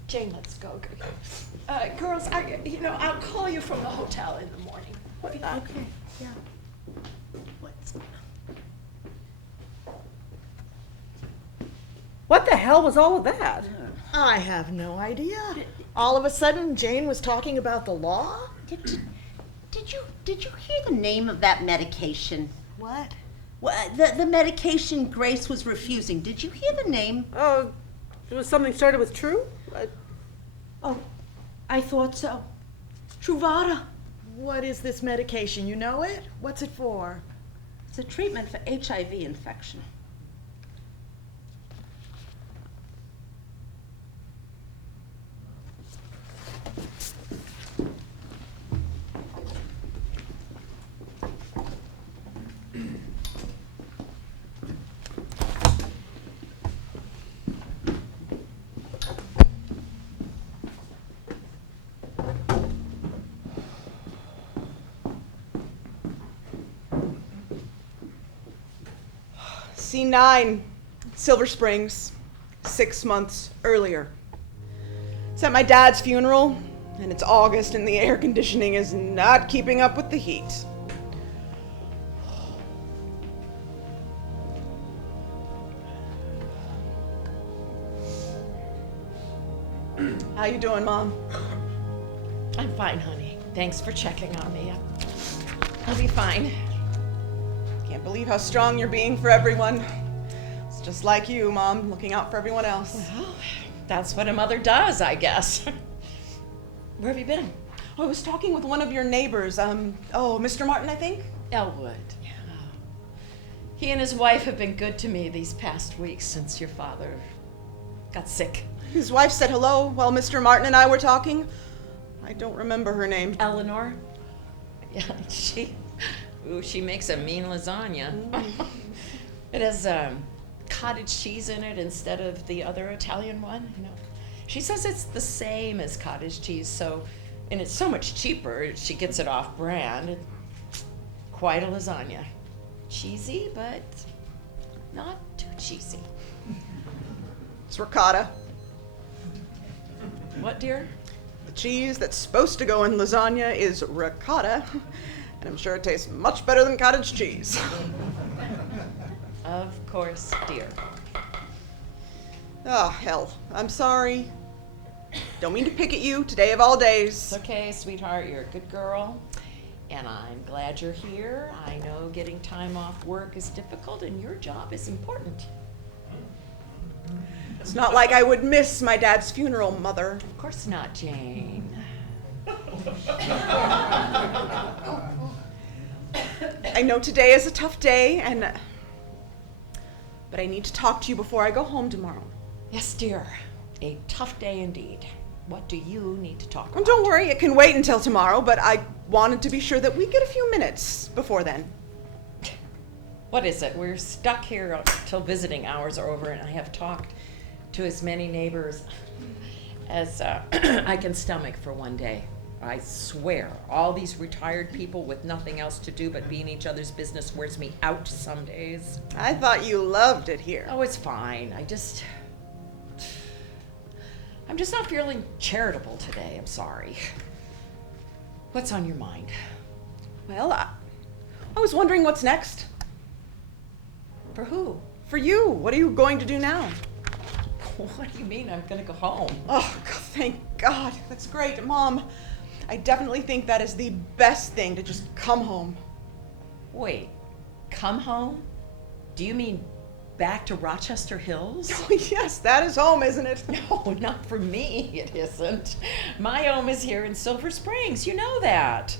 Jane, let's go. Girls, I'll call you from the hotel in the morning. Okay, yeah. What's What the hell was all of that? I have no idea. All of a sudden, Jane was talking about the law? Did you hear the name of that medication? What? Well, the medication Grace was refusing. Did you hear the name? Oh, it was something started with True? Oh, I thought so. Truvada. What is this medication? You know it? What's it for? It's a treatment for HIV infection. C9, Silver Springs, 6 months earlier. It's at my dad's funeral, and it's August, and the air conditioning is not keeping up with the heat. How you doing, Mom? I'm fine, honey. Thanks for checking on me. I'll be fine. Can't believe how strong you're being for everyone. It's just like you, Mom, looking out for everyone else. Well, that's what a mother does, I guess. Where have you been? Oh, I was talking with one of your neighbors, Mr. Martin, I think? Elwood. Yeah. He and his wife have been good to me these past weeks since your father got sick. His wife said hello while Mr. Martin and I were talking. I don't remember her name. Eleanor? Yeah, she makes a mean lasagna. It has cottage cheese in it instead of the other Italian one, you know. She says it's the same as cottage cheese, and it's so much cheaper. She gets it off brand. Quite a lasagna. Cheesy, but not too cheesy. It's ricotta. What, dear? The cheese that's supposed to go in lasagna is ricotta, and I'm sure it tastes much better than cottage cheese. Of course, dear. Oh, hell. I'm sorry. Don't mean to pick at you today of all days. It's okay, sweetheart. You're a good girl. And I'm glad you're here. I know getting time off work is difficult, and your job is important. It's not like I would miss my dad's funeral, Mother. Of course not, Jane. I know today is a tough day, but I need to talk to you before I go home tomorrow. Yes, dear. A tough day indeed. What do you need to talk Oh, about? don't worry, it can wait until tomorrow, but I wanted to be sure that we get a few minutes before then. What is it? We're stuck here till visiting hours are over, and I have talked to as many neighbors as I can stomach for one day. I swear, all these retired people with nothing else to do but be in each other's business wears me out some days. I thought you loved it here. Oh, it's fine. I'm just not feeling charitable today. I'm sorry. What's on your mind? Well, I was wondering what's next. For who? For you. What are you going to do now? What do you mean I'm gonna go home? Oh, thank God. That's great, Mom. I definitely think that is the best thing, to just come home. Wait, come home? Do you mean back to Rochester Hills? Oh, yes, that is home, isn't it? No, not for me, it isn't. My home is here in Silver Springs, you know that.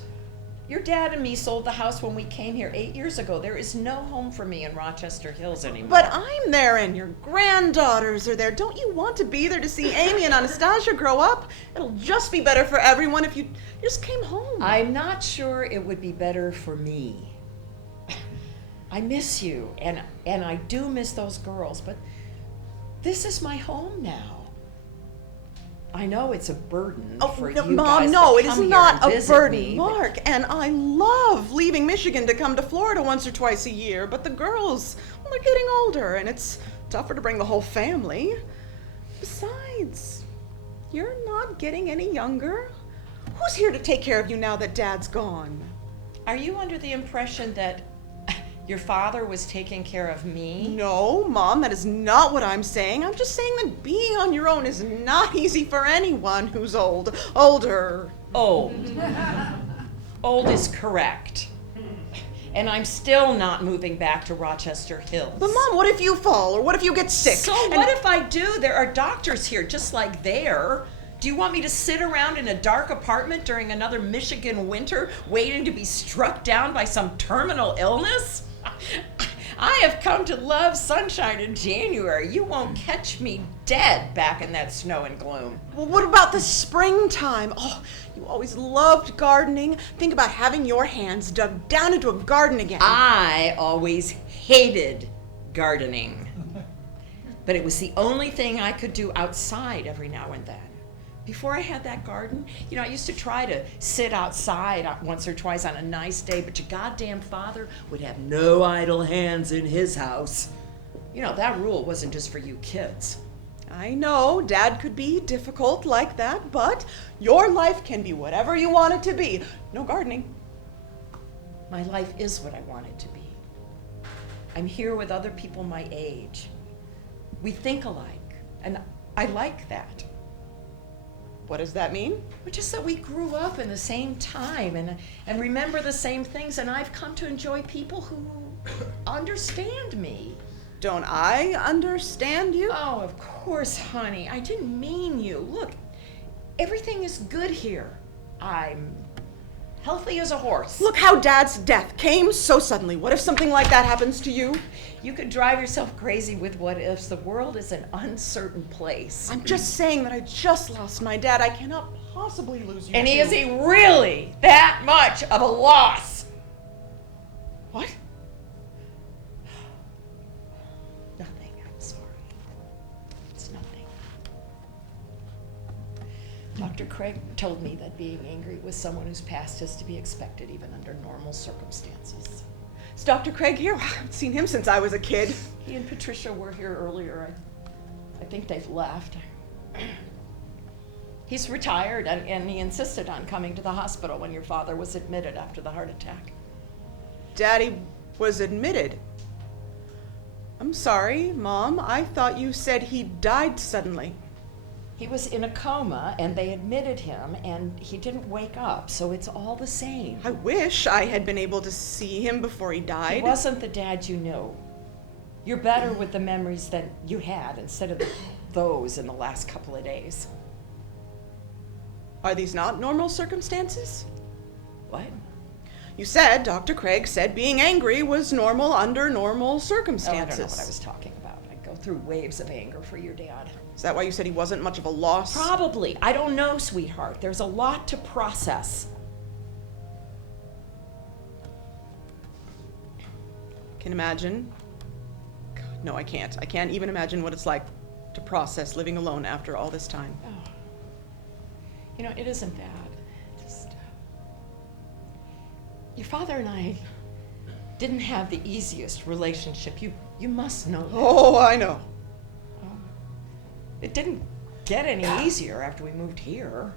Your dad and me sold the house when we came here 8 years ago. There is no home for me in Rochester Hills anymore. But I'm there and your granddaughters are there. Don't you want to be there to see Amy and Anastasia grow up? It'll just be better for everyone if you just came home. I'm not sure it would be better for me. I miss you, and I do miss those girls, but this is my home now. I know it's a burden for you Mom, guys no, to it is come here not and a visit burden, me. Mark. And I love leaving Michigan to come to Florida once or twice a year. But the girls, well, they're getting older, and it's tougher to bring the whole family. Besides, you're not getting any younger. Who's here to take care of you now that Dad's gone? Are you under the impression that your father was taking care of me? No, Mom, that is not what I'm saying. I'm just saying that being on your own is not easy for anyone who's older. Old. Old is correct. And I'm still not moving back to Rochester Hills. But Mom, what if you fall, or what if you get sick? So what if I do? There are doctors here, just like there. Do you want me to sit around in a dark apartment during another Michigan winter, waiting to be struck down by some terminal illness? I have come to love sunshine in January. You won't catch me dead back in that snow and gloom. Well, what about the springtime? Oh, you always loved gardening. Think about having your hands dug down into a garden again. I always hated gardening. But it was the only thing I could do outside every now and then. Before I had that garden, you know, I used to try to sit outside once or twice on a nice day, but your goddamn father would have no idle hands in his house. You know, that rule wasn't just for you kids. I know, Dad could be difficult like that, but your life can be whatever you want it to be. No gardening. My life is what I want it to be. I'm here with other people my age. We think alike, and I like that. What does that mean? Well, just that we grew up in the same time and remember the same things, and I've come to enjoy people who understand me. Don't I understand you? Oh, of course, honey. I didn't mean you. Look, everything is good here. I'm healthy as a horse. Look how Dad's death came so suddenly. What if something like that happens to you? You could drive yourself crazy with what ifs. The world is an uncertain place. I'm just saying that I just lost my dad. I cannot possibly lose you. And too. is he really that much of a loss? What? Nothing, I'm sorry. It's nothing. Dr. Craig told me that being angry with someone whose past is to be expected even under normal circumstances. Is Dr. Craig here? I haven't seen him since I was a kid. He and Patricia were here earlier. I think they've left. He's retired, and he insisted on coming to the hospital when your father was admitted after the heart attack. Daddy was admitted. I'm sorry, Mom. I thought you said he died suddenly. He was in a coma, and they admitted him, and he didn't wake up, so it's all the same. I wish I had been able to see him before he died. He wasn't the dad you knew. You're better with the memories that you had instead of those in the last couple of days. Are these not normal circumstances? What? You said, Dr. Craig said being angry was normal under normal Oh, I circumstances. don't know what I was talking about. I go through waves of anger for your dad. Is that why you said he wasn't much of a loss? Probably. I don't know, sweetheart. There's a lot to process. Can imagine. God, no, I can't. I can't even imagine what it's like to process living alone after all this time. Oh. You know, it isn't bad. Just your father and I didn't have the easiest relationship. You must know that. Oh, I know. It didn't get any easier after we moved here.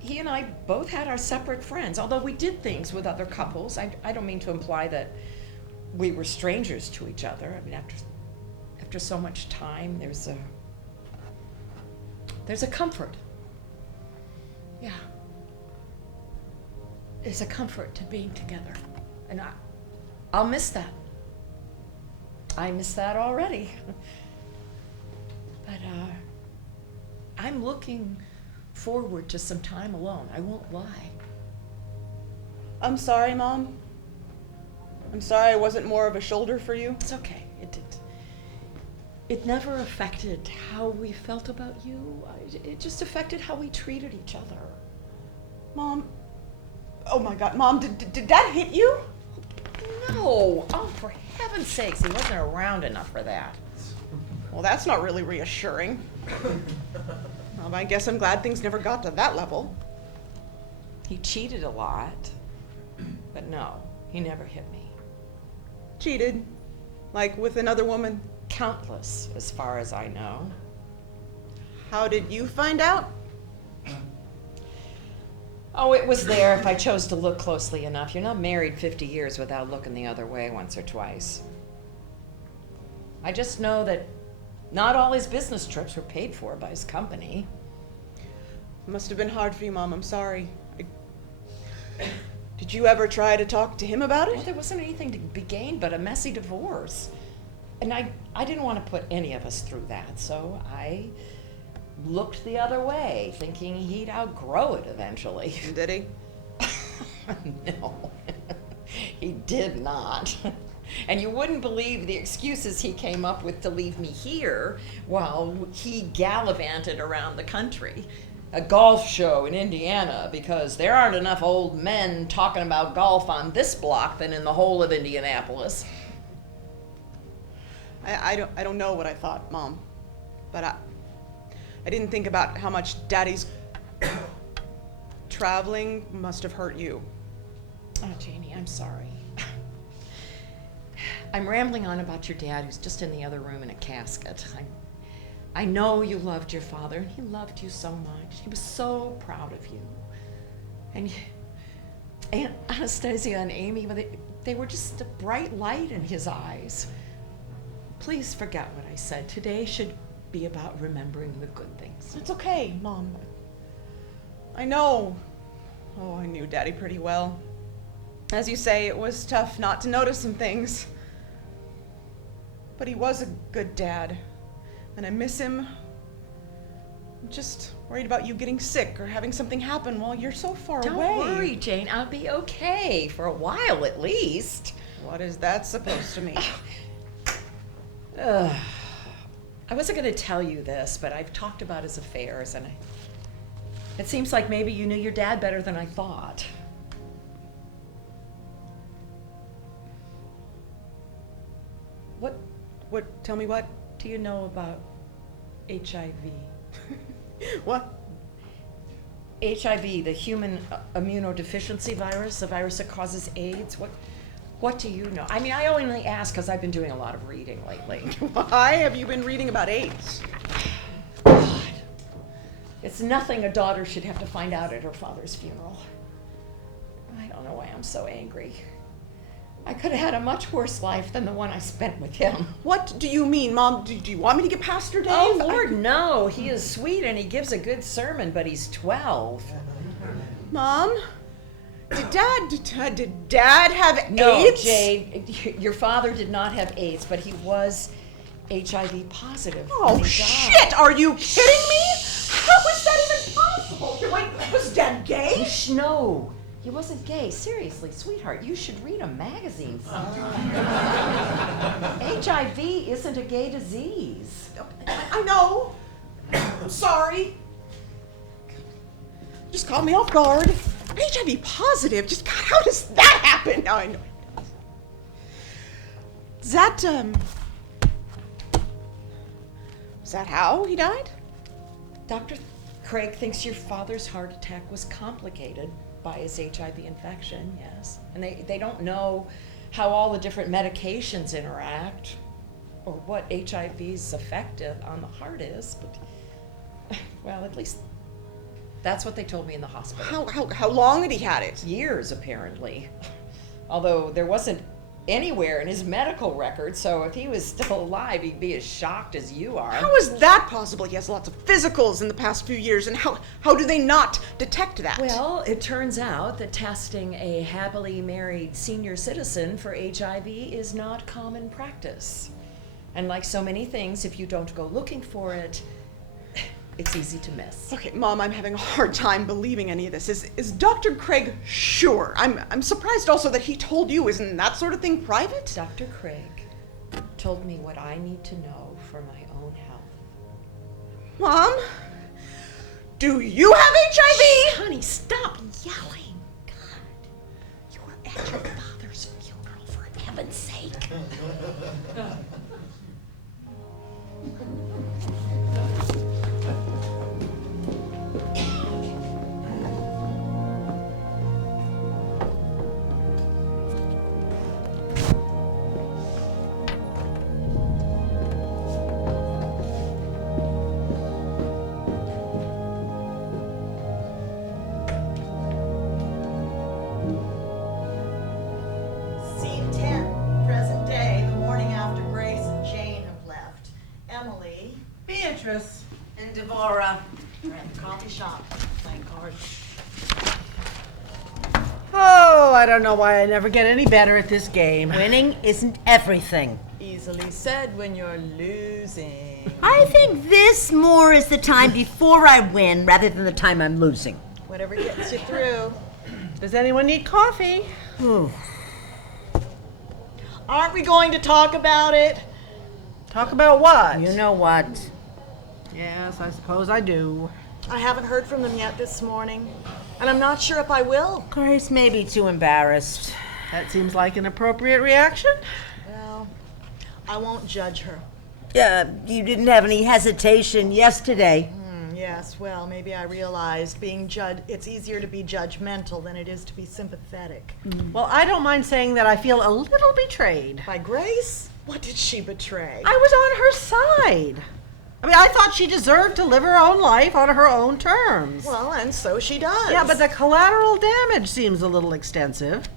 He and I both had our separate friends, although we did things with other couples. I don't mean to imply that we were strangers to each other. I mean, after so much time, there's a comfort. Yeah. There's a comfort to being together. And I'll miss that. I miss that already. But I'm looking forward to some time alone. I won't lie. I'm sorry, Mom. I'm sorry I wasn't more of a shoulder for you. It's okay. It never affected how we felt about you. It just affected how we treated each other. Mom. Oh my God, Mom, did Dad hit you? No. Oh, for heaven's sakes, he wasn't around enough for that. Well, that's not really reassuring. Well, I guess I'm glad things never got to that level. He cheated a lot, but no, he never hit me. Cheated? Like with another woman? Countless, as far as I know. How did you find out? Oh, it was there if I chose to look closely enough. You're not married 50 years without looking the other way once or twice. I just know that not all his business trips were paid for by his company. Must have been hard for you, Mom. I'm sorry. Did you ever try to talk to him about it? Well, there wasn't anything to be gained but a messy divorce. And I didn't want to put any of us through that, so I looked the other way, thinking he'd outgrow it eventually. Did he? No, he did not. And you wouldn't believe the excuses he came up with to leave me here while he gallivanted around the country. A golf show in Indiana, because there aren't enough old men talking about golf on this block than in the whole of Indianapolis. I don't know what I thought, Mom. But I didn't think about how much Daddy's traveling must have hurt you. Oh, Janie, I'm sorry. I'm rambling on about your dad, who's just in the other room in a casket. I know you loved your father, and he loved you so much. He was so proud of you. And Aunt Anastasia and Amy, they were just a bright light in his eyes. Please forget what I said. Today should be about remembering the good things. It's okay, Mom. I know. Oh, I knew Daddy pretty well. As you say, it was tough not to notice some things. But he was a good dad, and I miss him. I'm just worried about you getting sick or having something happen while you're so far Don't away. worry, Jane. I'll be okay for a while at least. What is that supposed to mean? I wasn't going to tell you this, but I've talked about his affairs, and It seems like maybe you knew your dad better than I thought. Tell me, what do you know about HIV? What? HIV, the human immunodeficiency virus, the virus that causes AIDS. What do you know? I mean, I only ask because I've been doing a lot of reading lately. Why have you been reading about AIDS? God. It's nothing a daughter should have to find out at her father's funeral. I don't know why I'm so angry. I could have had a much worse life than the one I spent with him. What do you mean, Mom? Do you want me to get Pastor Dave? Oh, Lord, no. He is sweet and he gives a good sermon, but he's 12. Mom? Did Dad have No, AIDS? Jade, your father did not have AIDS, but he was HIV positive. Oh, when he shit! died. Are you kidding me? How is that even possible? Wait, was Dad gay? Shh, no. He wasn't gay. Seriously, sweetheart, you should read a magazine sometime. HIV isn't a gay disease. I know. I'm sorry. Just caught me off guard. HIV positive? Just, God, how does that happen? Now I know. Is that how he died? Dr. Craig thinks your father's heart attack was complicated by his HIV infection, yes. And they don't know how all the different medications interact or what HIV's effective on the heart is, but, well, at least that's what they told me in the hospital. How long had he had it? Years, apparently. Although there wasn't anywhere in his medical record, so if he was still alive, he'd be as shocked as you are. How is that possible? He has lots of physicals in the past few years, and how do they not detect that? Well, it turns out that testing a happily married senior citizen for HIV is not common practice. And like so many things, if you don't go looking for it, it's easy to miss. Okay, Mom, I'm having a hard time believing any of this. Is Dr. Craig sure? I'm surprised also that he told you. Isn't that sort of thing private? Dr. Craig told me what I need to know for my own health. Mom, do you have HIV? Honey, stop yelling. God, you were at your father's funeral, for heaven's sake. Scene 10, present day, the morning after Grace and Jane have left. Emily Beatrice. and Devorah are at the coffee shop playing cards. Oh, I don't know why I never get any better at this game. Winning isn't everything. Easily said when you're losing. I think this more is the time before I win rather than the time I'm losing. Whatever gets you through. Does anyone need coffee? Ooh. Aren't we going to talk about it? Talk about what? You know what? Yes, I suppose I do. I haven't heard from them yet this morning, and I'm not sure if I will. Grace may be too embarrassed. That seems like an appropriate reaction. Well, I won't judge her. You didn't have any hesitation yesterday. Yes, well, maybe I realized it's easier to be judgmental than it is to be sympathetic. Well, I don't mind saying that I feel a little betrayed. By Grace? What did she betray? I was on her side. I mean, I thought she deserved to live her own life on her own terms. Well, and so she does. Yeah, but the collateral damage seems a little extensive.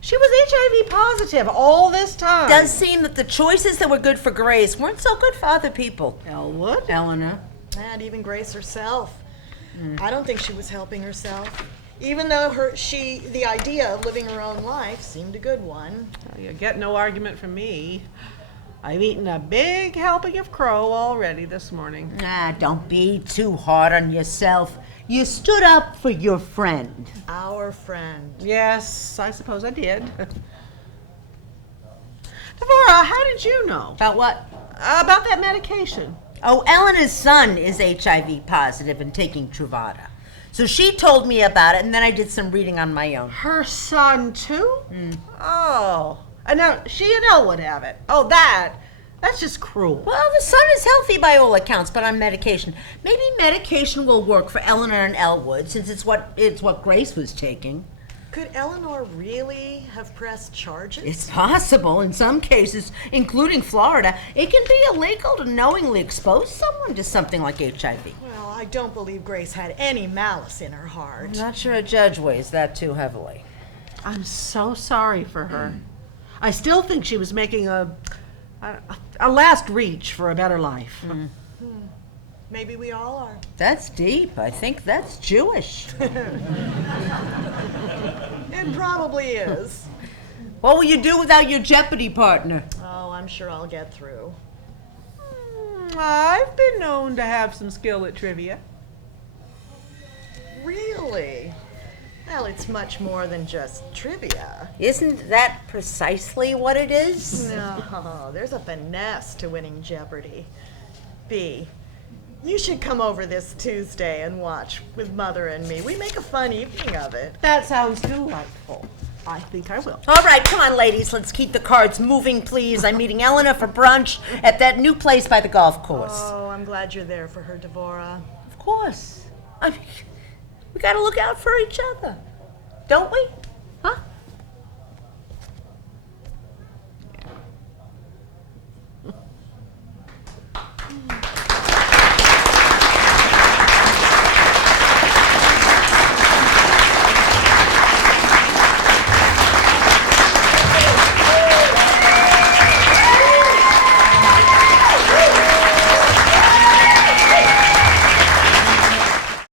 She was HIV positive all this time. Does seem that the choices that were good for Grace weren't so good for other people. Elwood? Eleanor. And even Grace herself. I don't think she was helping herself. Even though the idea of living her own life seemed a good one. You get no argument from me. I've eaten a big helping of crow already this morning. Don't be too hard on yourself. You stood up for your friend. Our friend. Yes, I suppose I did. Devorah, how did you know? About what? About that medication. Oh, Eleanor's son is HIV positive and taking Truvada. So she told me about it, and then I did some reading on my own. Her son, too? Oh. And now she and Elwood have it. Oh, that's just cruel. Well, the son is healthy by all accounts, but on medication. Maybe medication will work for Eleanor and Elwood, since it's what Grace was taking. Could Eleanor really have pressed charges? It's possible. In some cases, including Florida, it can be illegal to knowingly expose someone to something like HIV. Well, I don't believe Grace had any malice in her I'm heart. not sure a judge weighs that too heavily. I'm so sorry for her. I still think she was making a last reach for a better life. Maybe we all are. That's deep. I think that's Jewish. It probably is. What will you do without your Jeopardy partner? Oh, I'm sure I'll get through. I've been known to have some skill at trivia. Really? Well, it's much more than just trivia. Isn't that precisely what it is? No, there's a finesse to winning Jeopardy. B, you should come over this Tuesday and watch with Mother and me. We make a fun evening of it. That sounds delightful. I think I will. All right, come on, ladies. Let's keep the cards moving, please. I'm meeting Eleanor for brunch at that new place by the golf course. Oh, I'm glad you're there for her, Devorah. Of course. I mean, we gotta look out for each other, don't we?